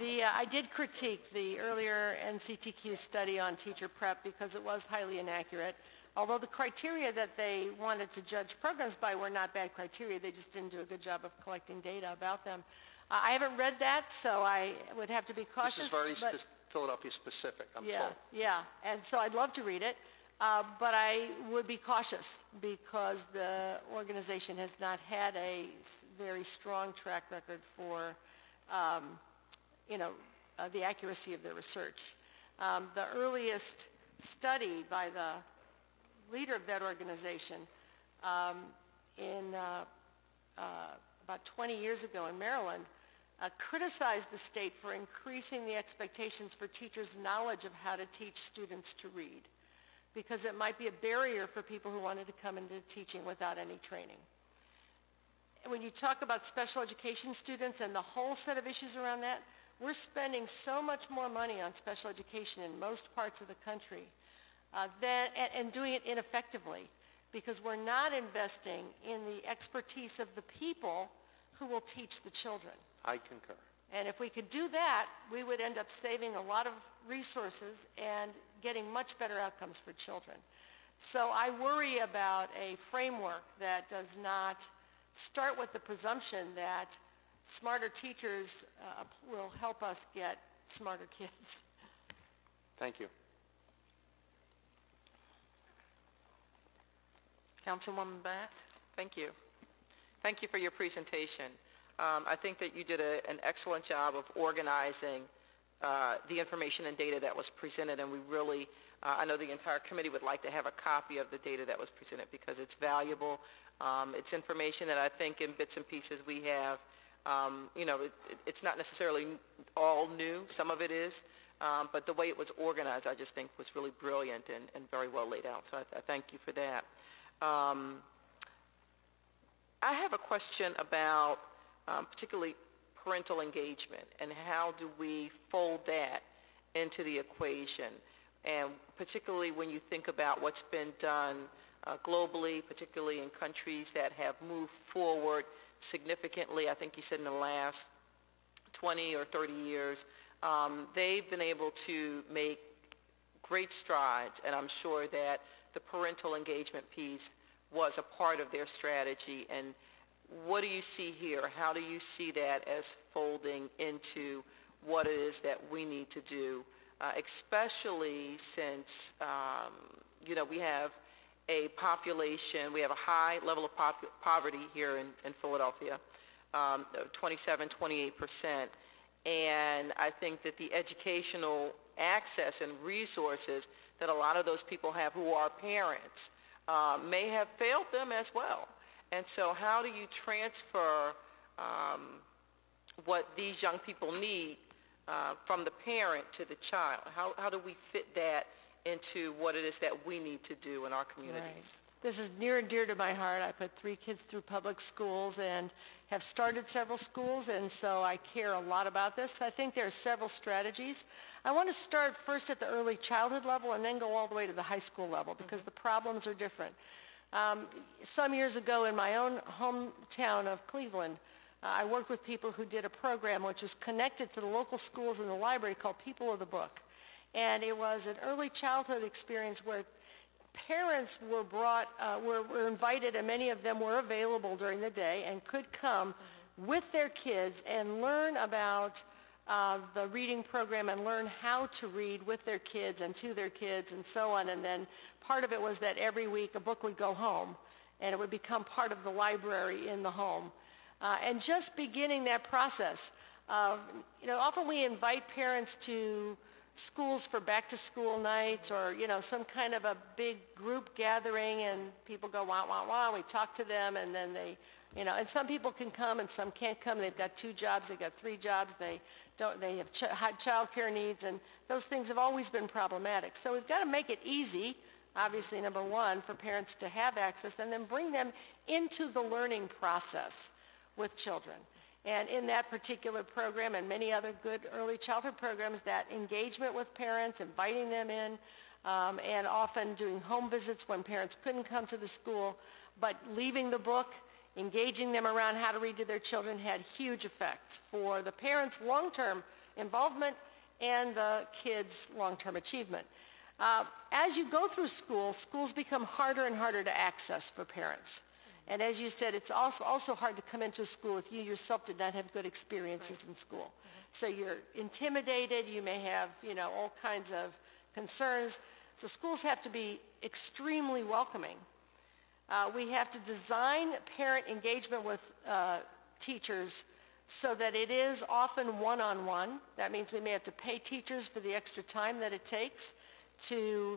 I did critique the earlier NCTQ study on teacher prep because it was highly inaccurate. Although the criteria that they wanted to judge programs by were not bad criteria, they just didn't do a good job of collecting data about them. I haven't read that, so I would have to be cautious. This is very Philadelphia specific, I'm told. Yeah, and so I'd love to read it, but I would be cautious because the organization has not had a very strong track record for the accuracy of their research. The earliest study by the leader of that organization about 20 years ago in Maryland criticized the state for increasing the expectations for teachers' knowledge of how to teach students to read, because it might be a barrier for people who wanted to come into teaching without any training. When you talk about special education students and the whole set of issues around that, we're spending so much more money on special education in most parts of the country and doing it ineffectively because we're not investing in the expertise of the people who will teach the children. I concur. And if we could do that, we would end up saving a lot of resources and getting much better outcomes for children. So I worry about a framework that does not start with the presumption that smarter teachers will help us get smarter kids. Thank you. Councilwoman Bass? Thank you. Thank you for your presentation. I think that you did an excellent job of organizing the information and data that was presented, and we really, I know the entire committee would like to have a copy of the data that was presented because it's valuable. It's information that I think in bits and pieces we have, it's not necessarily all new, some of it is, but the way it was organized I just think was really brilliant and very well laid out, so I thank you for that. I have a question about particularly parental engagement and how do we fold that into the equation, and particularly when you think about what's been done globally, particularly in countries that have moved forward significantly. I think you said in the last 20 or 30 years, they've been able to make great strides, and I'm sure that the parental engagement piece was a part of their strategy. And what do you see here? How do you see that as folding into what it is that we need to do, especially since, we have a population, we have a high level of poverty here in Philadelphia, 27, 28%. And I think that the educational access and resources that a lot of those people have who are parents may have failed them as well. And so how do you transfer what these young people need from the parent to the child? How do we fit that into what it is that we need to do in our communities? Right. This is near and dear to my heart. I put 3 kids through public schools and have started several schools, and so I care a lot about this. I think there are several strategies. I want to start first at the early childhood level and then go all the way to the high school level because the problems are different. Some years ago in my own hometown of Cleveland, I worked with people who did a program which was connected to the local schools and the library called People of the Book. And it was an early childhood experience where parents were were invited, and many of them were available during the day and could come with their kids and learn about the reading program and learn how to read with their kids and to their kids and so on. And then part of it was that every week a book would go home and it would become part of the library in the home. And just beginning that process, often we invite parents to schools for back-to-school nights or, some kind of a big group gathering, and people go, wah, wah, wah, we talk to them, and then they, and some people can come and some can't come. They've got 2 jobs, they've got 3 jobs, they have child care needs, and those things have always been problematic. So we've got to make it easy, obviously, number one, for parents to have access, and then bring them into the learning process with children. And in that particular program and many other good early childhood programs, that engagement with parents, inviting them in, and often doing home visits when parents couldn't come to the school, but leaving the book, engaging them around how to read to their children had huge effects for the parents' long-term involvement and the kids' long-term achievement. As you go through school, schools become harder and harder to access for parents. And as you said, it's also hard to come into a school if you yourself did not have good experiences in school. So you're intimidated, you may have, all kinds of concerns. So schools have to be extremely welcoming. We have to design parent engagement with teachers so that it is often one-on-one. That means we may have to pay teachers for the extra time that it takes to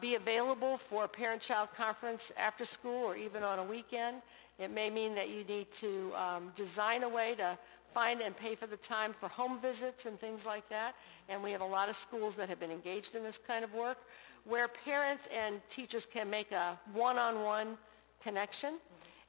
be available for a parent-child conference after school or even on a weekend. It may mean that you need to design a way to find and pay for the time for home visits and things like that. And we have a lot of schools that have been engaged in this kind of work where parents and teachers can make a one-on-one connection.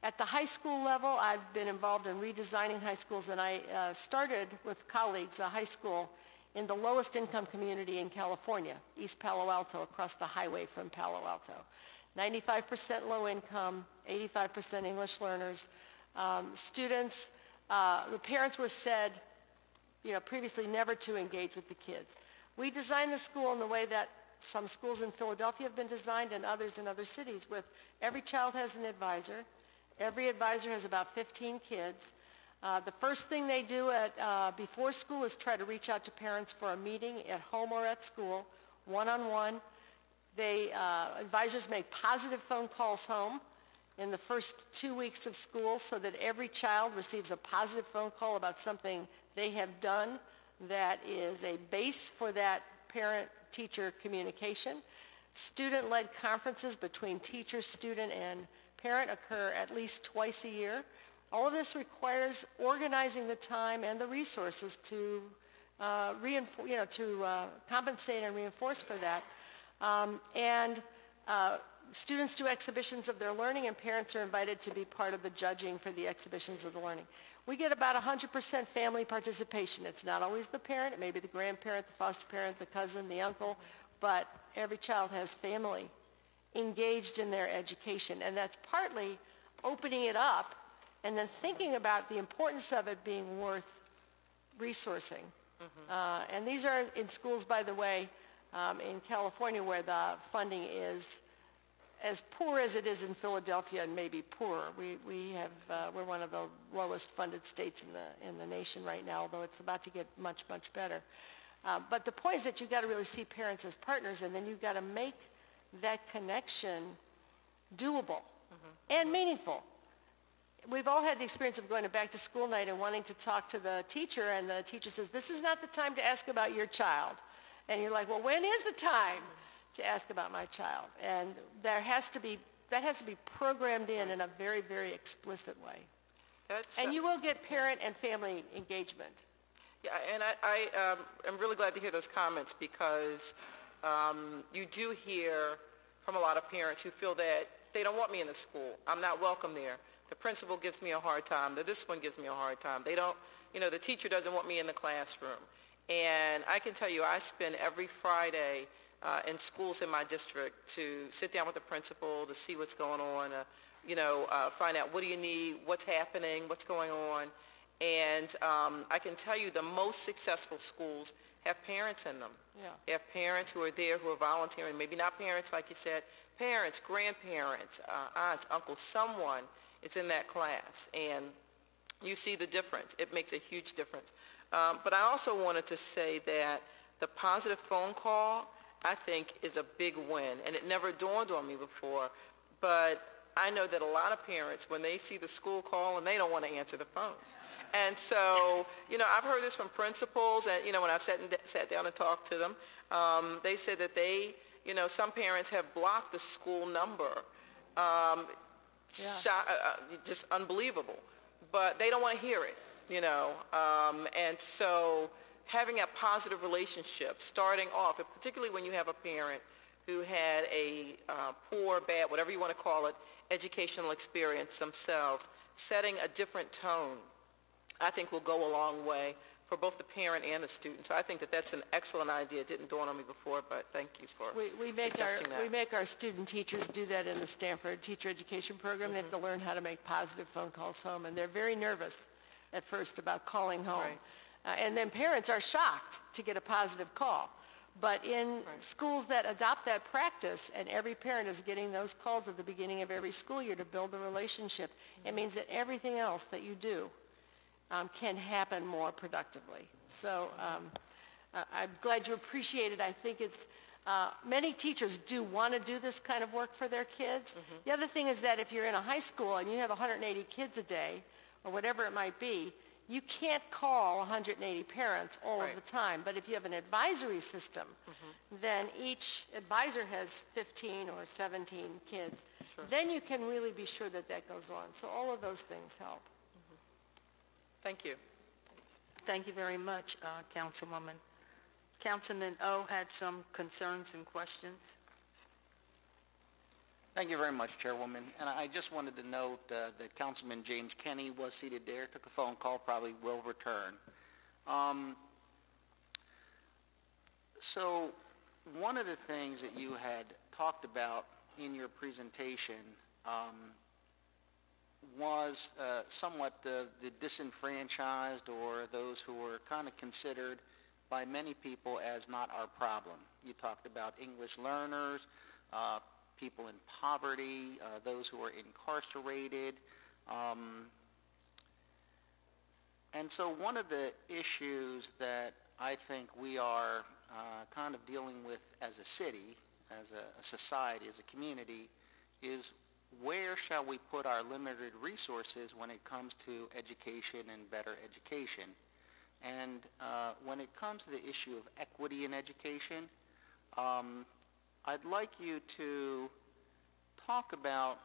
At the high school level, I've been involved in redesigning high schools, and I started with colleagues a high school in the lowest income community in California, East Palo Alto, across the highway from Palo Alto. 95% low income, 85% English learners. Students, the parents were said, previously never to engage with the kids. We designed the school in the way that some schools in Philadelphia have been designed and others in other cities, with every child has an advisor. Every advisor has about 15 kids. The first thing they do before school is try to reach out to parents for a meeting at home or at school, one-on-one. Advisors make positive phone calls home in the first 2 weeks of school so that every child receives a positive phone call about something they have done that is a base for that parent-teacher communication. Student-led conferences between teacher, student, and parent occur at least twice a year. All of this requires organizing the time and the resources to compensate and reinforce for that. Students do exhibitions of their learning, and parents are invited to be part of the judging for the exhibitions of the learning. We get about 100% family participation. It's not always the parent. It may be the grandparent, the foster parent, the cousin, the uncle, but every child has family engaged in their education, and that's partly opening it up and then thinking about the importance of it being worth resourcing And these are in schools, by the way, in California where the funding is as poor as it is in Philadelphia and maybe poorer. We're one of the lowest funded states in the nation right now, although it's about to get much, much better. But the point is that you've got to really see parents as partners, and then you've got to make that connection doable and meaningful. We've all had the experience of going to back to school night and wanting to talk to the teacher, and the teacher says, this is not the time to ask about your child. And you're like, well, when is the time to ask about my child? And that has to be programmed in a very, very explicit way. And you will get parent and family engagement. Yeah, and I am really glad to hear those comments, because you do hear from a lot of parents who feel that they don't want me in the school. I'm not welcome there. The principal gives me a hard time. This one gives me a hard time. They don't, the teacher doesn't want me in the classroom. And I can tell you, I spend every Friday in schools in my district to sit down with the principal to see what's going on, find out what do you need, what's happening, what's going on. And I can tell you the most successful schools have parents in them. Yeah. They have parents who are there who are volunteering, maybe not parents like you said, parents, grandparents, aunts, uncles, someone is in that class. And you see the difference. It makes a huge difference. But I also wanted to say that the positive phone call, I think, is a big win. And it never dawned on me before. But I know that a lot of parents, when they see the school call, and they don't want to answer the phone. And so, I've heard this from principals, and, when I've sat down and talked to them, they said that they, some parents have blocked the school number. Just unbelievable. But they don't want to hear it, and so having a positive relationship, starting off, particularly when you have a parent who had a poor, bad, whatever you want to call it, educational experience themselves, setting a different tone, I think will go a long way for both the parent and the student. So I think that that's an excellent idea. It didn't dawn on me before, but thank you for suggesting that. We make our student teachers do that in the Stanford Teacher Education Program. They have to learn how to make positive phone calls home, and they're very nervous at first about calling home. Right. And then parents are shocked to get a positive call. But in schools that adopt that practice, and every parent is getting those calls at the beginning of every school year to build a relationship, it means that everything else that you do can happen more productively. So I'm glad you appreciate it. I think it's, many teachers do want to do this kind of work for their kids. The other thing is that if you're in a high school and you have 180 kids a day, or whatever it might be, you can't call 180 parents all of the time. But if you have an advisory system, then each advisor has 15 or 17 kids. Sure. Then you can really be sure that that goes on. So all of those things help. Thank you. Thank you very much, Councilwoman. Councilman O had some concerns and questions. Thank you very much, Chairwoman. And I just wanted to note that Councilman James Kenney was seated there, took a phone call, probably will return. So one of the things that you had talked about in your presentation was somewhat the disenfranchised, or those who were kind of considered by many people as not our problem. You talked about English learners, people in poverty, those who are incarcerated. And so one of the issues that I think we are kind of dealing with as a city, as a society, as a community, is where shall we put our limited resources when it comes to education and better education? And when it comes to the issue of equity in education, I'd like you to talk about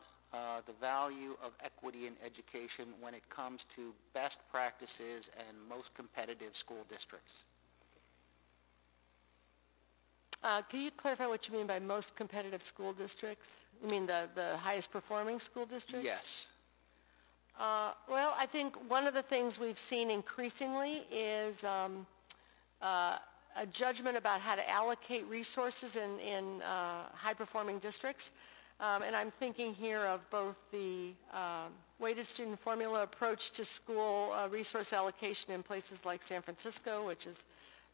the value of equity in education when it comes to best practices and most competitive school districts. Can you clarify what you mean by most competitive school districts? You mean the highest performing school districts? Yes. Well, I think one of the things we've seen increasingly is a judgment about how to allocate resources in high-performing districts. And I'm thinking here of both the weighted student formula approach to school resource allocation in places like San Francisco, which is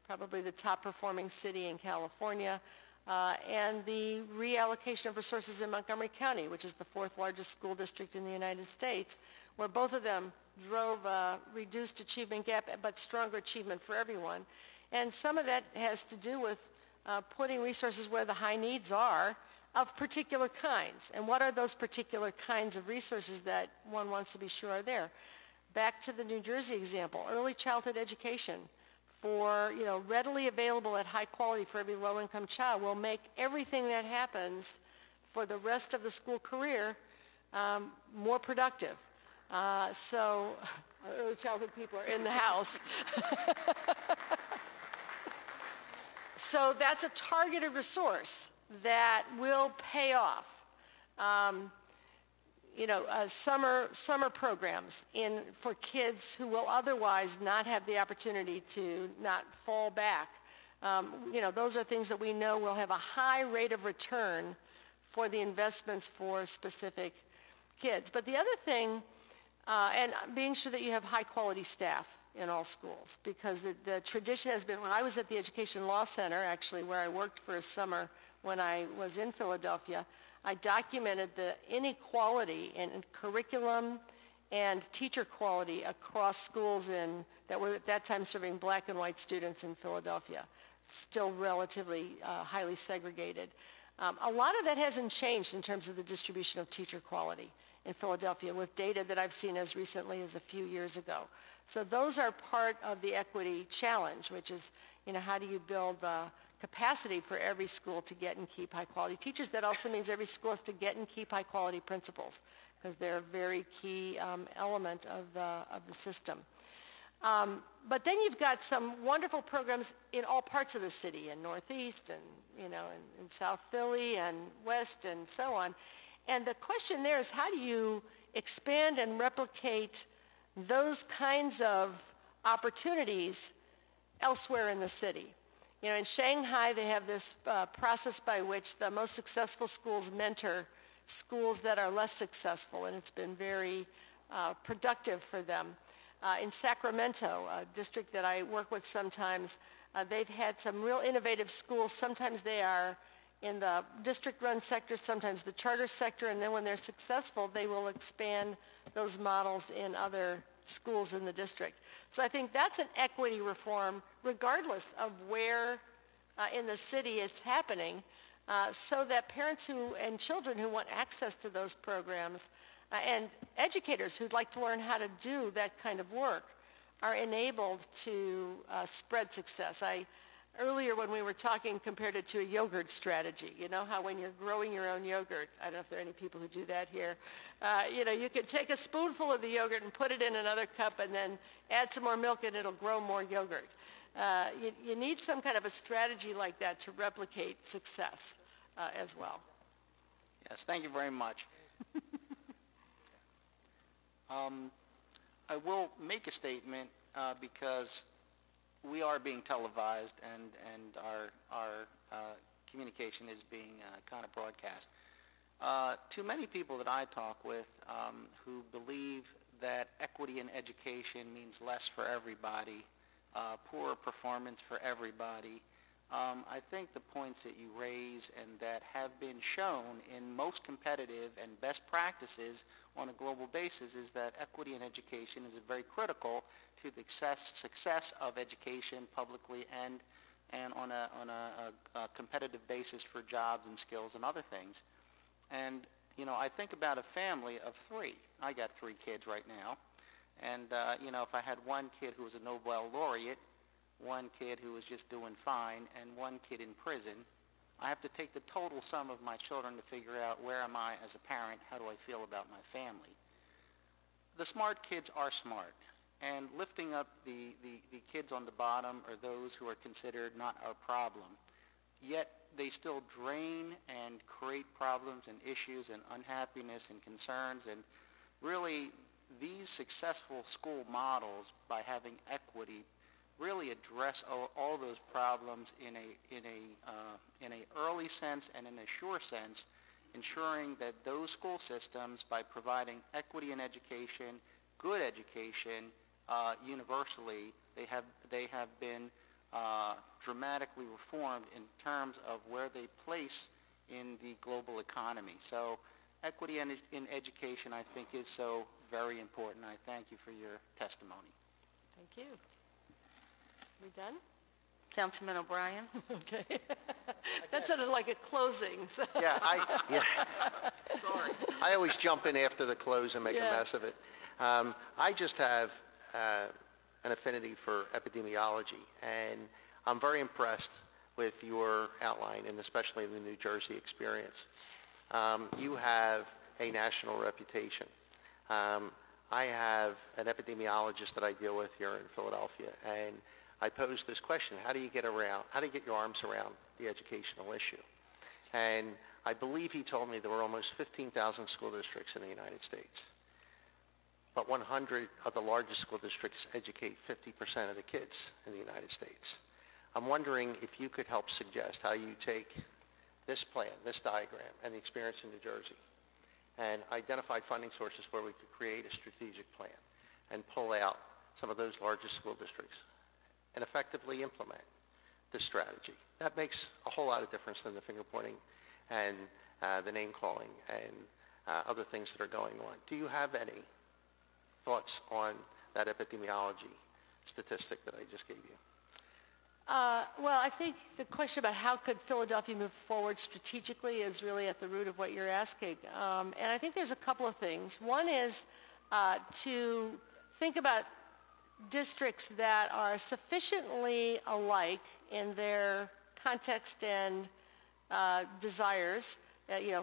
probably the top performing city in California, and the reallocation of resources in Montgomery County, which is the fourth largest school district in the United States, where both of them drove a reduced achievement gap but stronger achievement for everyone. And some of that has to do with putting resources where the high needs are of particular kinds. And what are those particular kinds of resources that one wants to be sure are there? Back to the New Jersey example, early childhood education for, readily available at high quality for every low-income child will make everything that happens for the rest of the school career more productive. So early childhood people are in the house. So that's a targeted resource that will pay off. Summer programs for kids who will otherwise not have the opportunity to not fall back. Those are things that we know will have a high rate of return for the investments for specific kids. But the other thing, and being sure that you have high quality staff in all schools, because the tradition has been, when I was at the Education Law Center, actually, where I worked for a summer when I was in Philadelphia, I documented the inequality in curriculum and teacher quality across schools that were at that time serving black and white students in Philadelphia, still relatively highly segregated. A lot of that hasn't changed in terms of the distribution of teacher quality in Philadelphia with data that I've seen as recently as a few years ago. So those are part of the equity challenge, which is, how do you build the capacity for every school to get and keep high-quality teachers. That also means every school has to get and keep high-quality principals, because they're a very key element of the system. But then you've got some wonderful programs in all parts of the city, in Northeast and, in South Philly and West and so on. And the question there is, how do you expand and replicate those kinds of opportunities elsewhere in the city? In Shanghai, they have this process by which the most successful schools mentor schools that are less successful, and it's been very productive for them. In Sacramento, a district that I work with sometimes, they've had some real innovative schools. Sometimes they are in the district-run sector, sometimes the charter sector, and then when they're successful, they will expand those models in other schools in the district. So I think that's an equity reform, regardless of where in the city it's happening, so that parents and children who want access to those programs and educators who'd like to learn how to do that kind of work are enabled to spread success. Earlier when we were talking, compared it to a yogurt strategy. You know how when you're growing your own yogurt, I don't know if there are any people who do that here, you could take a spoonful of the yogurt and put it in another cup and then add some more milk and it'll grow more yogurt. You need some kind of a strategy like that to replicate success as well. Yes, thank you very much. I will make a statement because we are being televised and our communication is being kind of broadcast. Too many people that I talk with who believe that equity in education means less for everybody, poorer performance for everybody. I think the points that you raise and that have been shown in most competitive and best practices on a global basis is that equity in education is very critical to the success of education publicly and on a competitive basis for jobs and skills and other things. And, I think about a family of three. I got 3 kids right now. And, if I had one kid who was a Nobel laureate, one kid who was just doing fine, and one kid in prison, I have to take the total sum of my children to figure out where am I as a parent, how do I feel about my family. The smart kids are smart, and lifting up the kids on the bottom are those who are considered not our problem. Yet they still drain and create problems and issues and unhappiness and concerns, and really these successful school models, by having equity, really address all those problems in a early sense and in a sure sense, ensuring that those school systems, by providing equity in education, good education, universally, they have been dramatically reformed in terms of where they place in the global economy. So equity in education, I think, is so very important. I thank you for your testimony. Thank you. We done? Councilman O'Brien? Okay. That sounded like a closing. So. Yeah, Sorry. I always jump in after the close and make Yeah. a mess of it. I just have an affinity for epidemiology, and I'm very impressed with your outline, and especially the New Jersey experience. You have a national reputation. I have an epidemiologist that I deal with here in Philadelphia, and I posed this question: how do you get your arms around the educational issue? And I believe he told me there were almost 15,000 school districts in the United States. But 100 of the largest school districts educate 50% of the kids in the United States. I'm wondering if you could help suggest how you take this plan, this diagram, and the experience in New Jersey, and identify funding sources where we could create a strategic plan and pull out some of those largest school districts and effectively implement this strategy. That makes a whole lot of difference than the finger pointing and the name calling and other things that are going on. Do you have any thoughts on that epidemiology statistic that I just gave you? Well, I think the question about how could Philadelphia move forward strategically is really at the root of what you're asking. And I think there's a couple of things. One is to think about districts that are sufficiently alike in their context and desires,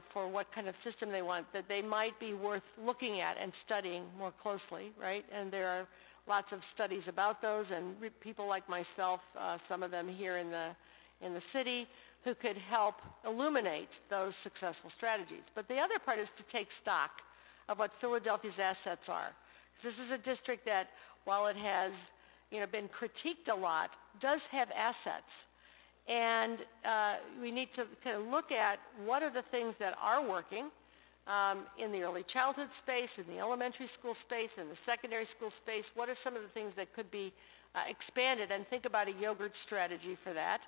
for what kind of system they want, that they might be worth looking at and studying more closely, right? And there are lots of studies about those, and people like myself, some of them here in the city, who could help illuminate those successful strategies. But the other part is to take stock of what Philadelphia's assets are. This is a district that, while it has been critiqued a lot, does have assets. And we need to kind of look at what are the things that are working in the early childhood space, in the elementary school space, in the secondary school space. What are some of the things that could be expanded, and think about a yogurt strategy for that.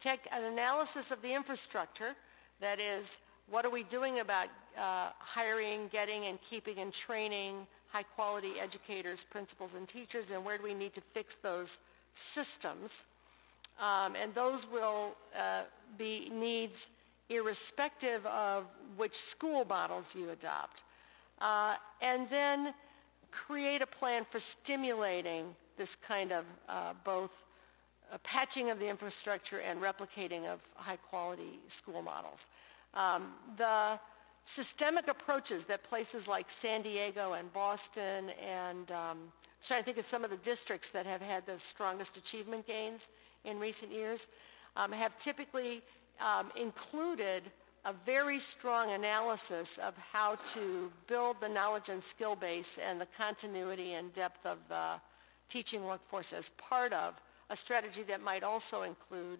Take an analysis of the infrastructure, that is, what are we doing about hiring, getting, and keeping and training high-quality educators, principals, and teachers, and where do we need to fix those systems? And those will be needs irrespective of which school models you adopt. And then create a plan for stimulating this kind of both patching of the infrastructure and replicating of high-quality school models. The systemic approaches that places like San Diego and Boston and trying to think of some of the districts that have had the strongest achievement gains in recent years, have typically included a very strong analysis of how to build the knowledge and skill base and the continuity and depth of the teaching workforce as part of a strategy that might also include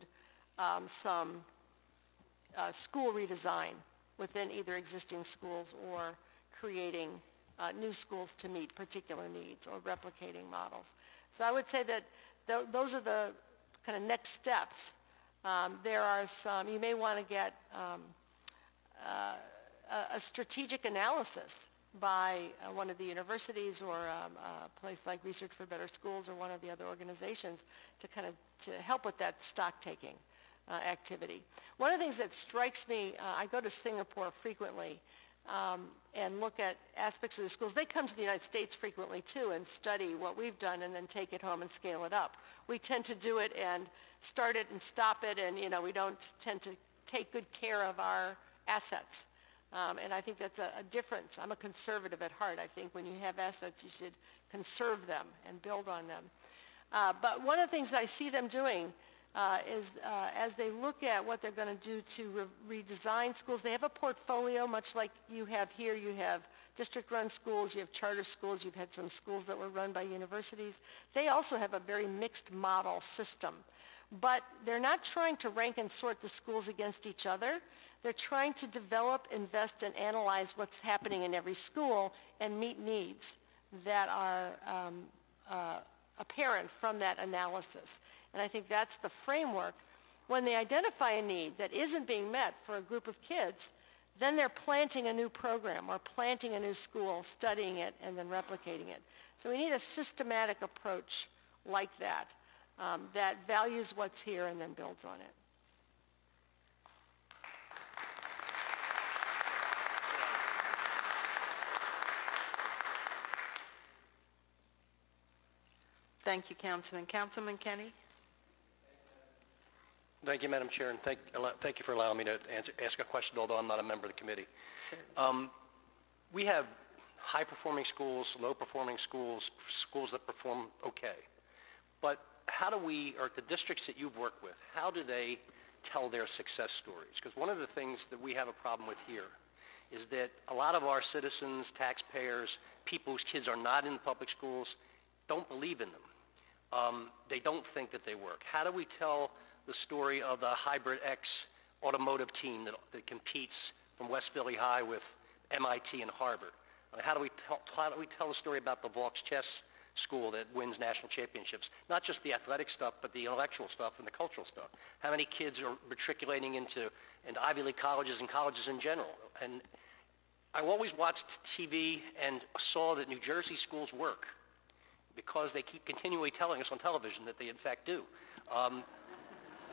some school redesign within either existing schools or creating new schools to meet particular needs or replicating models. So I would say that those are the kind of next steps. There are some, you may want to get a strategic analysis by one of the universities or a place like Research for Better Schools or one of the other organizations to kind of to help with that stock-taking activity. One of the things that strikes me, I go to Singapore frequently and look at aspects of the schools. They come to the United States frequently too and study what we've done and then take it home and scale it up. We tend to do it and start it and stop it, and we don't tend to take good care of our assets. And I think that's a difference. I'm a conservative at heart. I think when you have assets, you should conserve them and build on them. But one of the things that I see them doing is as they look at what they're going to do to redesign schools, they have a portfolio much like you have here. You have district-run schools, you have charter schools, you've had some schools that were run by universities. They also have a very mixed model system. But they're not trying to rank and sort the schools against each other. They're trying to develop, invest, and analyze what's happening in every school and meet needs that are apparent from that analysis. And I think that's the framework. When they identify a need that isn't being met for a group of kids, then they're planting a new program or planting a new school, studying it, and then replicating it. So we need a systematic approach like that, that values what's here and then builds on it. Thank you, Councilman. Councilman Kenny? Thank you, Madam Chair, and thank you for allowing me to ask a question, although I'm not a member of the committee. We have high-performing schools, low-performing schools, schools that perform okay. But how do we, or the districts that you've worked with, how do they tell their success stories? Because one of the things that we have a problem with here is that a lot of our citizens, taxpayers, people whose kids are not in public schools don't believe in them. They don't think that they work. How do we tell the story of the Hybrid X automotive team that competes from West Philly High with MIT and Harvard? How do we tell the story about the Vaux Chess School that wins national championships? Not just the athletic stuff, but the intellectual stuff and the cultural stuff. How many kids are matriculating into Ivy League colleges and colleges in general? And I always watched TV and saw that New Jersey schools work because they keep continually telling us on television that they in fact do.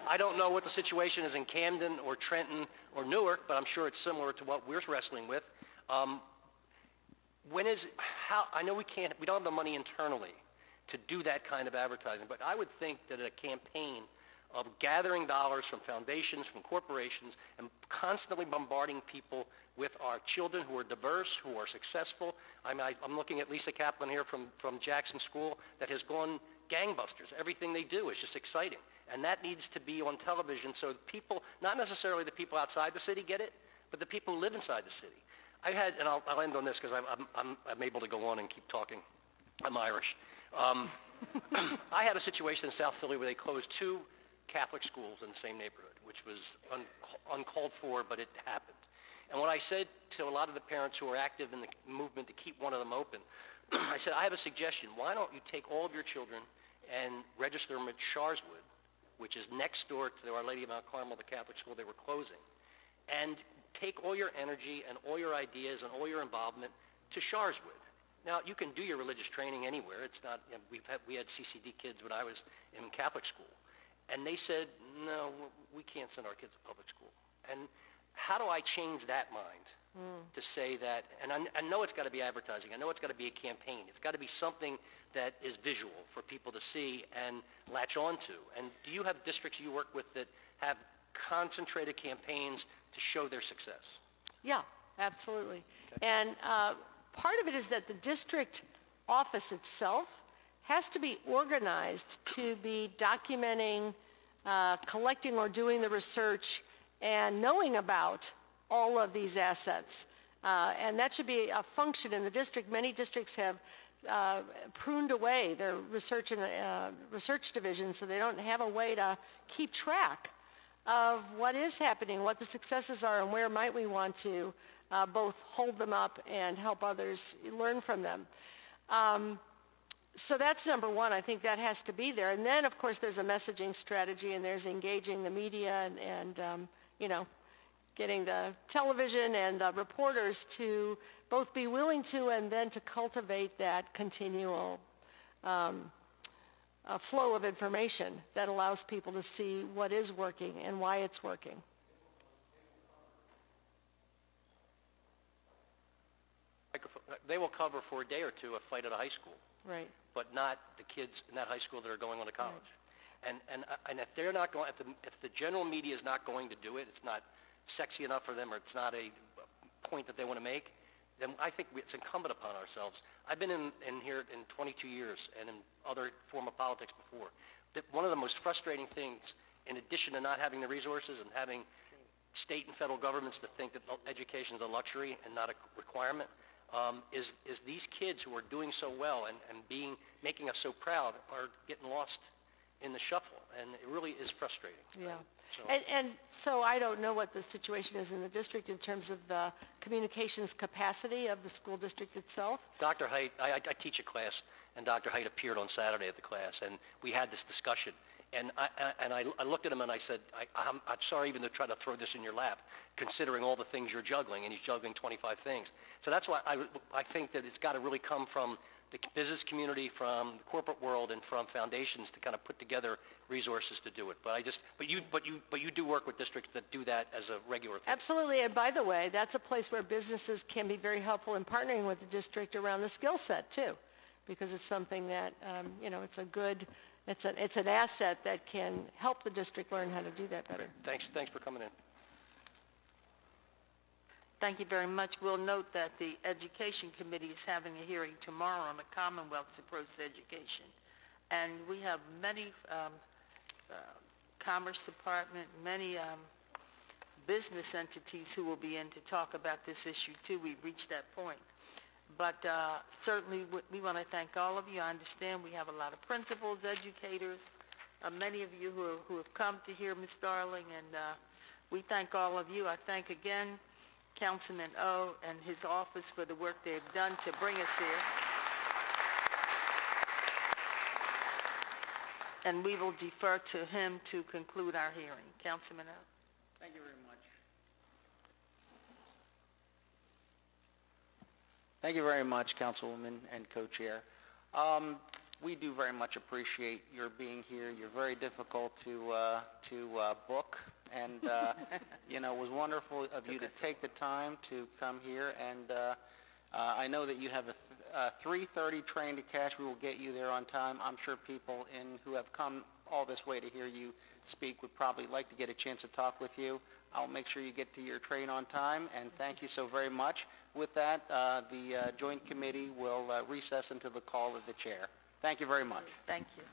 I don't know what the situation is in Camden or Trenton or Newark, but I'm sure it's similar to what we're wrestling with. I know we don't have the money internally to do that kind of advertising, but I would think that a campaign of gathering dollars from foundations, from corporations, and constantly bombarding people with our children who are diverse, who are successful. I'm looking at Lisa Kaplan here from Jackson School that has gone gangbusters. Everything they do is just exciting. And that needs to be on television so people, not necessarily the people outside the city get it, but the people who live inside the city. And I'll end on this because I'm able to go on and keep talking. I'm Irish. I had a situation in South Philly where they closed 2 Catholic schools in the same neighborhood, which was uncalled for, but it happened. And when I said to a lot of the parents who are active in the movement to keep one of them open, I said, I have a suggestion. Why don't you take all of your children and register them at Sharswood, which is next door to Our Lady of Mount Carmel, the Catholic school they were closing, and take all your energy and all your ideas and all your involvement to Sharswood. Now, you can do your religious training anywhere. It's not, we had CCD kids when I was in Catholic school. And they said, no, we can't send our kids to public school. And how do I change that mind to say that, and I know it's got to be advertising. I know it's got to be a campaign. It's got to be something that is visual for people to see and latch on to. And do you have districts you work with that have concentrated campaigns to show their success? Yeah, absolutely. Okay. And part of it is that the district office itself has to be organized to be documenting, collecting or doing the research and knowing about all of these assets. And that should be a function in the district. Many districts have pruned away their research and research division, so they don't have a way to keep track of what is happening, what the successes are, and where might we want to both hold them up and help others learn from them. So that's number one. I think that has to be there. And then, of course, there's a messaging strategy, and there's engaging the media and getting the television and the reporters to both be willing to and then to cultivate that continual flow of information that allows people to see what is working and why it's working. They will cover for a day or two a fight at a high school, right? But not the kids in that high school that are going on to college. Right. And if they're not going, if the general media is not going to do it, it's not sexy enough for them, or it's not a point that they want to make, then I think it's incumbent upon ourselves. I've been in here in 22 years and in other form of politics before. That one of the most frustrating things, in addition to not having the resources and having state and federal governments that think that education is a luxury and not a requirement, is these kids who are doing so well and making us so proud are getting lost in the shuffle, and it really is frustrating. Yeah. So I don't know what the situation is in the district in terms of the communications capacity of the school district itself. Dr. Haidt, I teach a class, and Dr. Haidt appeared on Saturday at the class, and we had this discussion. And I looked at him and I said, I'm sorry even to try to throw this in your lap, considering all the things you're juggling, and he's juggling 25 things. So that's why I think that it's got to really come from the business community, from the corporate world, and from foundations to kind of put together resources to do it. But you do work with districts that do that as a regular thing. Absolutely, and by the way, that's a place where businesses can be very helpful in partnering with the district around the skill set too, because it's something that, it's an asset that can help the district learn how to do that better. Thanks for coming in. Thank you very much. We'll note that the Education Committee is having a hearing tomorrow on the Commonwealth's approach to education. And we have many Commerce Department, many business entities who will be in to talk about this issue too. We've reached that point. But certainly we want to thank all of you. I understand we have a lot of principals, educators, many of you who have come to hear Ms. Darling, and we thank all of you. I thank again Councilman O and his office for the work they've done to bring us here. And we will defer to him to conclude our hearing. Councilman O. Thank you very much. Thank you very much, Councilwoman and Co-Chair. We do very much appreciate your being here. You're very difficult to book, and it was wonderful of you to take the time to come here. And I know that you have a 3:30 train to catch. We will get you there on time. I'm sure people who have come all this way to hear you speak would probably like to get a chance to talk with you. I'll make sure you get to your train on time, and thank you so very much. With that, the Joint Committee will recess until the call of the Chair. Thank you very much. Thank you.